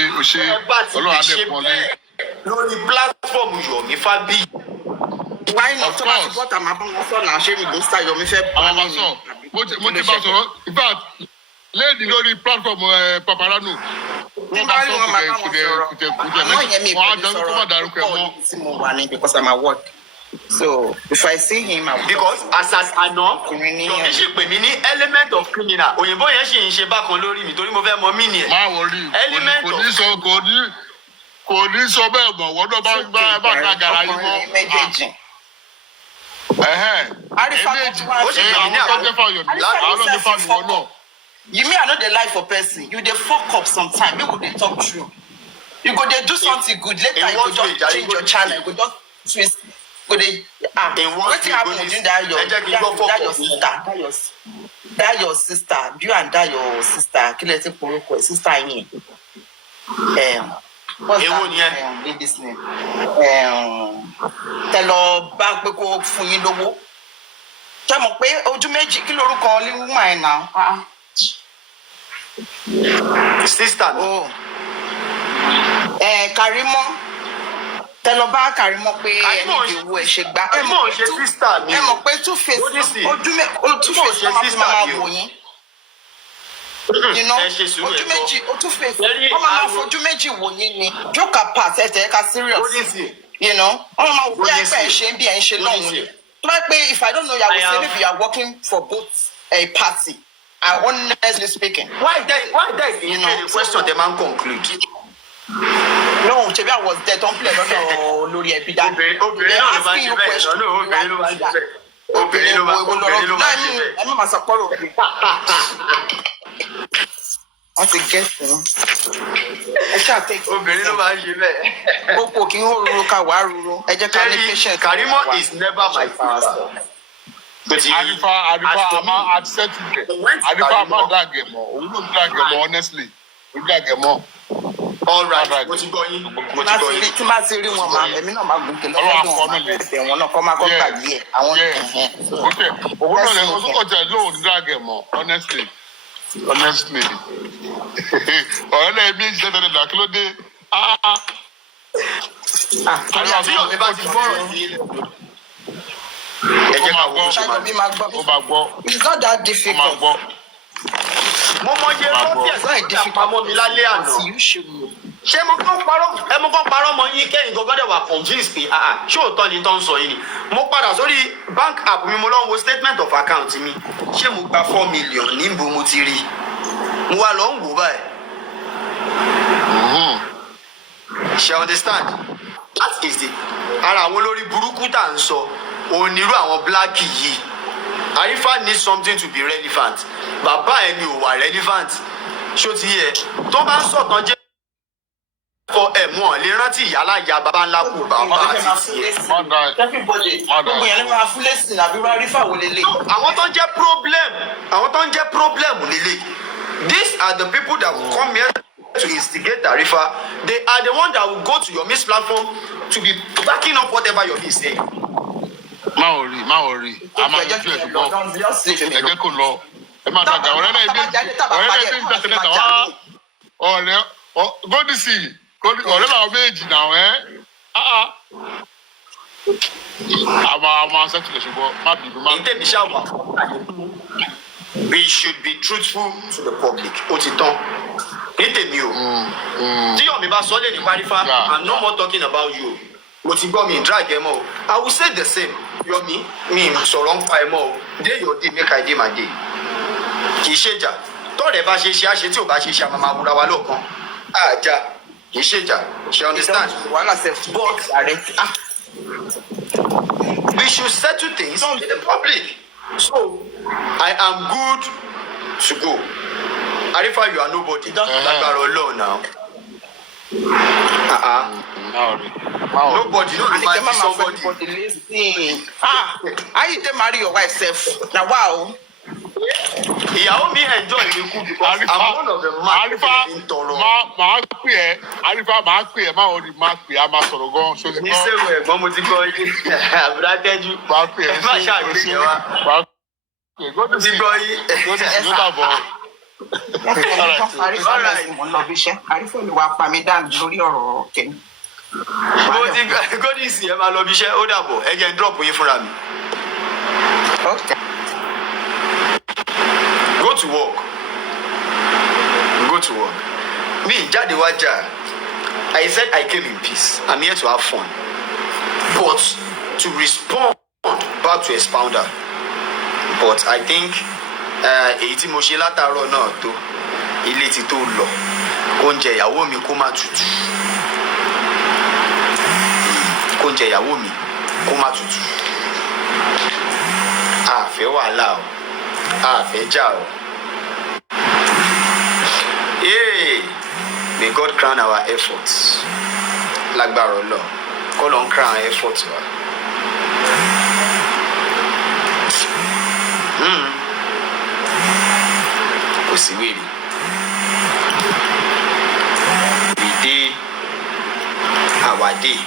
Ọlọ́run adé pọ̀ lé. lórí pílátífọ̀mù Yomi Fabiyi. why not tó bá ti bọ́tà máa bá wọn sọ náà ṣé mi Mr. Yomi fẹ́ bá àwọn sọ mo ti bá sọ̀rọ̀ in fact lẹ́ẹ̀dì lórí platform paparano. tí bá rí wọn máa bá wọn sọ̀rọ̀ àmọ́ yẹn mi kò ní sọ̀rọ̀ pọ̀ tí mo wà ní because I'm at work. So if I see him, I will because as àná Yomi ṣì pè mí ní element of criminal òyìnbó yẹn ṣì ń ṣe bákan lórí mi torí mo fẹ́ mọ mí nìyẹn. má wọrí kò ní sọ bẹ́ẹ̀ mọ̀ wọ́n náà bá dàgàrà yín mọ́. Arifa ṣe àwọn tó jẹ́ fáwọn Yomi àwọn náà jẹ́ fáwọn ìwọ náà. You mean I know the life of person. You dey fuck up sometime. People dey talk true. You go dey do something good. Later you go just change your channel. You go just twist. Go dey wetin happen within that your sister. You and that your sister. Kí lẹ ti porúkọ ẹ̀ sister yín. What's that lady's name? Tẹ lọ bá pé kó fún yín lówó. Ṣé mo pé ojú méjì kí lorúkọ woman ẹ̀ náà? Sister no. Karimo tẹlọ bá Karimo pé ẹni ìdíwọ ẹ ṣe gbá ẹ mọ̀ ṣe sister mi ẹ mọ̀ pé two face máa wò yín ojú méjì two face wọ́n máa fojú méjì wò yín ni joke apart ẹ ká serious wọ́n máa wò bí ẹgbẹ́ ẹ ṣe ń bí ẹ ń ṣe lọ́hùn ni tó bá pé if I don't know you I will say maybe you are working for both a party. Honestly speaking. Why that the question they man conclude? No, Chebi, I was there. Don't play lórí ẹbí dá. They're asking you questions. Ẹ má máa sọ pọ́rọ̀ òbí. Wọ́n ti gẹ̀ẹ́sì ní. Ẹ ṣáà tẹ́kì. Obìnrin ló máa ń ṣe bẹ́ẹ̀. Ó kò kí ń hó ruru ká wàá ruru. Ẹ jẹ́ ká ní patient. Karimo is never my sister. Arifa ama accept it. Arifa ama drag him more. We don't drag him more, honestly. We drag him more. All right. Mo ti gbọ́ yín. Tí máa ti rí wọn máa èmi náà máa gòkè lọ́wọ́ wọn máa bẹ̀rẹ̀ wọn náà kọ́ máa kọ́ gbàgbé ẹ̀. Àwọn òun náà lè kó tẹ̀ lóhùn drag him more, honestly. Ọ̀rẹ́ náà ebi ìṣẹ́ tẹ̀lé náà kí ló dé? Tí Yomi bá ti gbọ́rọ̀ sí ilé. Ẹ jẹ́ ká wo ṣe máa gbọ́. It's not that difficult. Mo mọ iye rọ́ọ̀tì ẹ̀sán ìdàpamọ́ mi lálẹ́ àná. Ṣé mo kàn parọ́ mọ yín kẹ́yìn gbọ́dọ̀ wà convince pé ṣé òótọ́ ni tó ń sọ yìí ni. Mo padà sórí bank app mi mo lọ wo statement of account mi. Ṣé mo gba 4 million níbo mo ti rí? Mo wá lọ ń wò báyìí. Ṣé understand? That is the ara àwọn olórí burúkú tá à ń sọ. Onírú àwọn black yìí Arifa need something to be relevant bàbá ẹni ò wà relevant ṣó ti yẹ tó bá ń sọ̀tàn jẹ́ fọ ẹ̀mú lè rántí ìyálà ìyá bàbá ńlá kù bàbá àti tiẹ̀. gbogbo yẹn ló máa fún lẹ́sìn àbí wọ́n Arifa wò lélẹ̀. àwọn tó ń jẹ́ problem lélẹ̀ these are the people that will come here to instigate Arifa. They are the ones that will go to Yomi's platform to be backing up whatever Yomi is saying. Má ò rí a máa ń ju ẹ̀sùn bọ́ ẹ̀jẹ̀ kò lọ ẹ máa dàgbà ọ̀rẹ́ náà ibi ń tẹ̀sẹ̀ lẹ́tà wá ọ̀rẹ́ gódìsì ọ̀rẹ́ làwọn méjì náà àmọ́ sẹ́tìlẹ̀ ṣùgbọ́n má bìbí má. Ntẹ̀mí ṣàwà we should be truthful to the public ó ti tán nítèmi o tí Yomi bá sọ lè ní Arifa I'm no more talking about you mo ti gbọ́ mi drag ẹ mọ́ o I will say the same Yomi mi sọ̀rọ̀ ń pa ẹ mọ́ o day your day make I dey my day kì í ṣèjà tọ́rẹ̀ bá ṣe àṣẹ tí ò bá ṣe àmàmà wúra wa lọ́ọ̀kan àjà She understands. But we should settle things in the public. So I am good to go. Arifa, you are nobody. Like alone now. Nobody, no man be somebody. How you dey marry your wife self? Now wow. Ìyàwó mi enjoy mi kú because I'm one of the man in tọrọ. Máa pè ẹ́, Arifa máa pè ẹ́, máa rí máa pè ẹ́, a máa sọ̀rọ̀ gan-an. Ní sẹ́wọ̀n ẹ̀gbọ́n mo ti kọ́ yín. Àbúrá tẹ́jú. Máa pè ẹ́ Ẹ má ṣàgbé yẹn wá. Máa pè ẹ́. Mo ti gbọ́ yín. Ló dàbọ̀. Àrífọ́ mi wá pa mí dáàbò lórí ọ̀rọ̀ kẹ́mi. Mo ti gbọ́ gódìsì ẹ máa lọ bí iṣẹ́ ó dàbọ̀ ẹ jẹ́ n drop yín fúnra mi. Go to work. Go to work. Me, jáde wá jà. I said I came in peace. I'm here to have fun. But to respond back to expounder. But I think èyí tí mo ṣe látàárọ̀ náà tó ilé ti tó lọ kó ń jẹ ìyàwó mi kó má tutù. Kó ń jẹ ìyàwó mi kó má tutù. A fẹ́ wàhálà o. A fẹ́ jà o. Hey, may God crown our efforts. Lágbára Ọlọ́run, kọ́ ló ń crown our efforts wa. Kò sí wèrè. We dey our day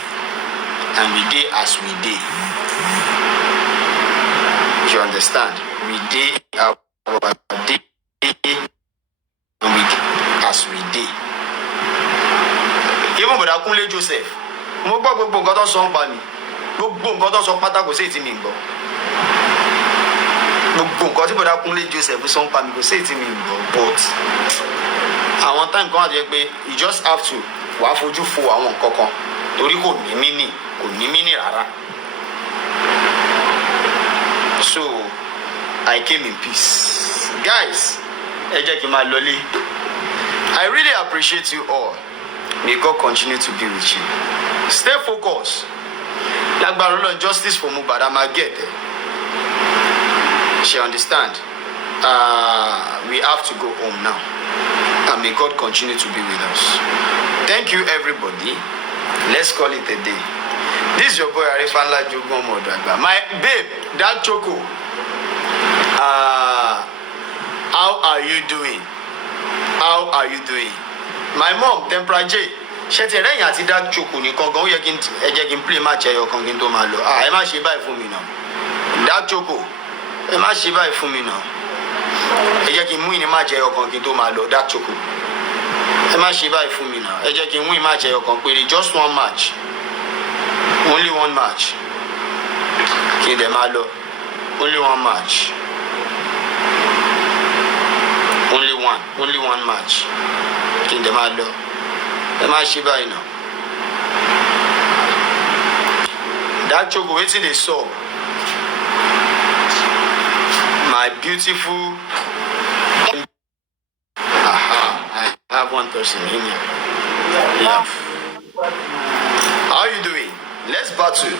and we dey as we dey. You understand? We dey our day and we as we dey. Even Bọ̀dá Kúnlé Joseph, mo gbọ́ gbogbo nǹkan tó sọ ń pa mi. Gbogbo nǹkan tó sọ pátá kò sí èyí tí mi ń gbọ́. Gbogbo nǹkan tí Bọ̀dá Kúnlé Joseph sọ ń pa mi kò sí èyí tí mi ń gbọ́. But àwọn time kan wà tó yẹ pé you just have to wàá fojú fo àwọn nǹkan kan torí kò ní mínì rárá. So I came in peace. Guys, ẹ jẹ́ kí n máa lọlé. I really appreciate you all. May God continue to be with you. Stay focused. Lágbára Ọlọ́run, justice for Mohbad, I might get there. She understand. We have to go home now. And may God continue to be with us. Thank you, everybody. Let's call it a day. This is your boy Arifanla Jogun Modagba. My babe, that Choco. How are you doing? How are you doing? My mom, temperature. Ṣé ti ẹ̀rẹ́yìn àti that Choco nìkan gan ó yẹ kí ẹ jẹ́ kí n play match ẹyọ kan kí n tó máa lọ. Ẹ má ṣe báyìí fún mi náà. That Choco, ẹ má ṣe báyìí fún mi náà. Ẹ jẹ́ kí n mú ìní match ẹyọ kan kí n tó máa lọ. That Choco, ẹ má ṣe báyìí fún mi náà. Ẹ jẹ́ kí n mú ìní match ẹyọ kan péré. Just one match. Only one match. Kí n dẹ̀ máa lọ. Only one match. Only one match. Kí n dẹ̀ máa lọ. Ẹ má ṣe báyìí náà. That Choco, wetin dey sup? My beautiful. I have one person in here. Yeah. How you doing? Let's battle.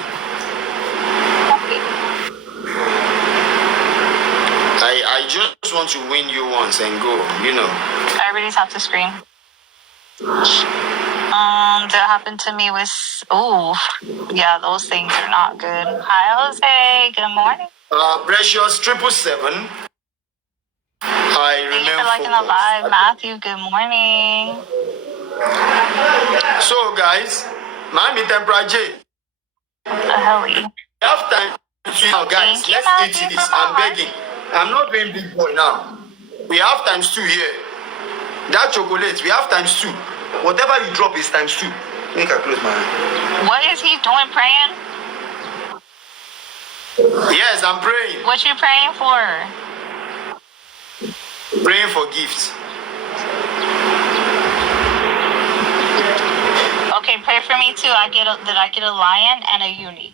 I just want to win you once and go, you know. I already tapped the screen. That happened to me with, yeah, those things are not good. Hi, Jose. Good morning. Precious 777. I Thank you remain for liking the live. focused. Matthew, good morning. So, guys, Miami temperature. Helly. Have time to now, guys. Thank you, Let's Matthew, eat this. for I'm my begging. I'm not being big boy now. We have times 2 here. That chocolate, we have times 2. Whatever you drop is times 2. Make I close my eye. What is he doing, praying? Yes, I'm praying. What you praying for? Praying for gifts. Okay, pray for me too. Did I get a lion and a uni?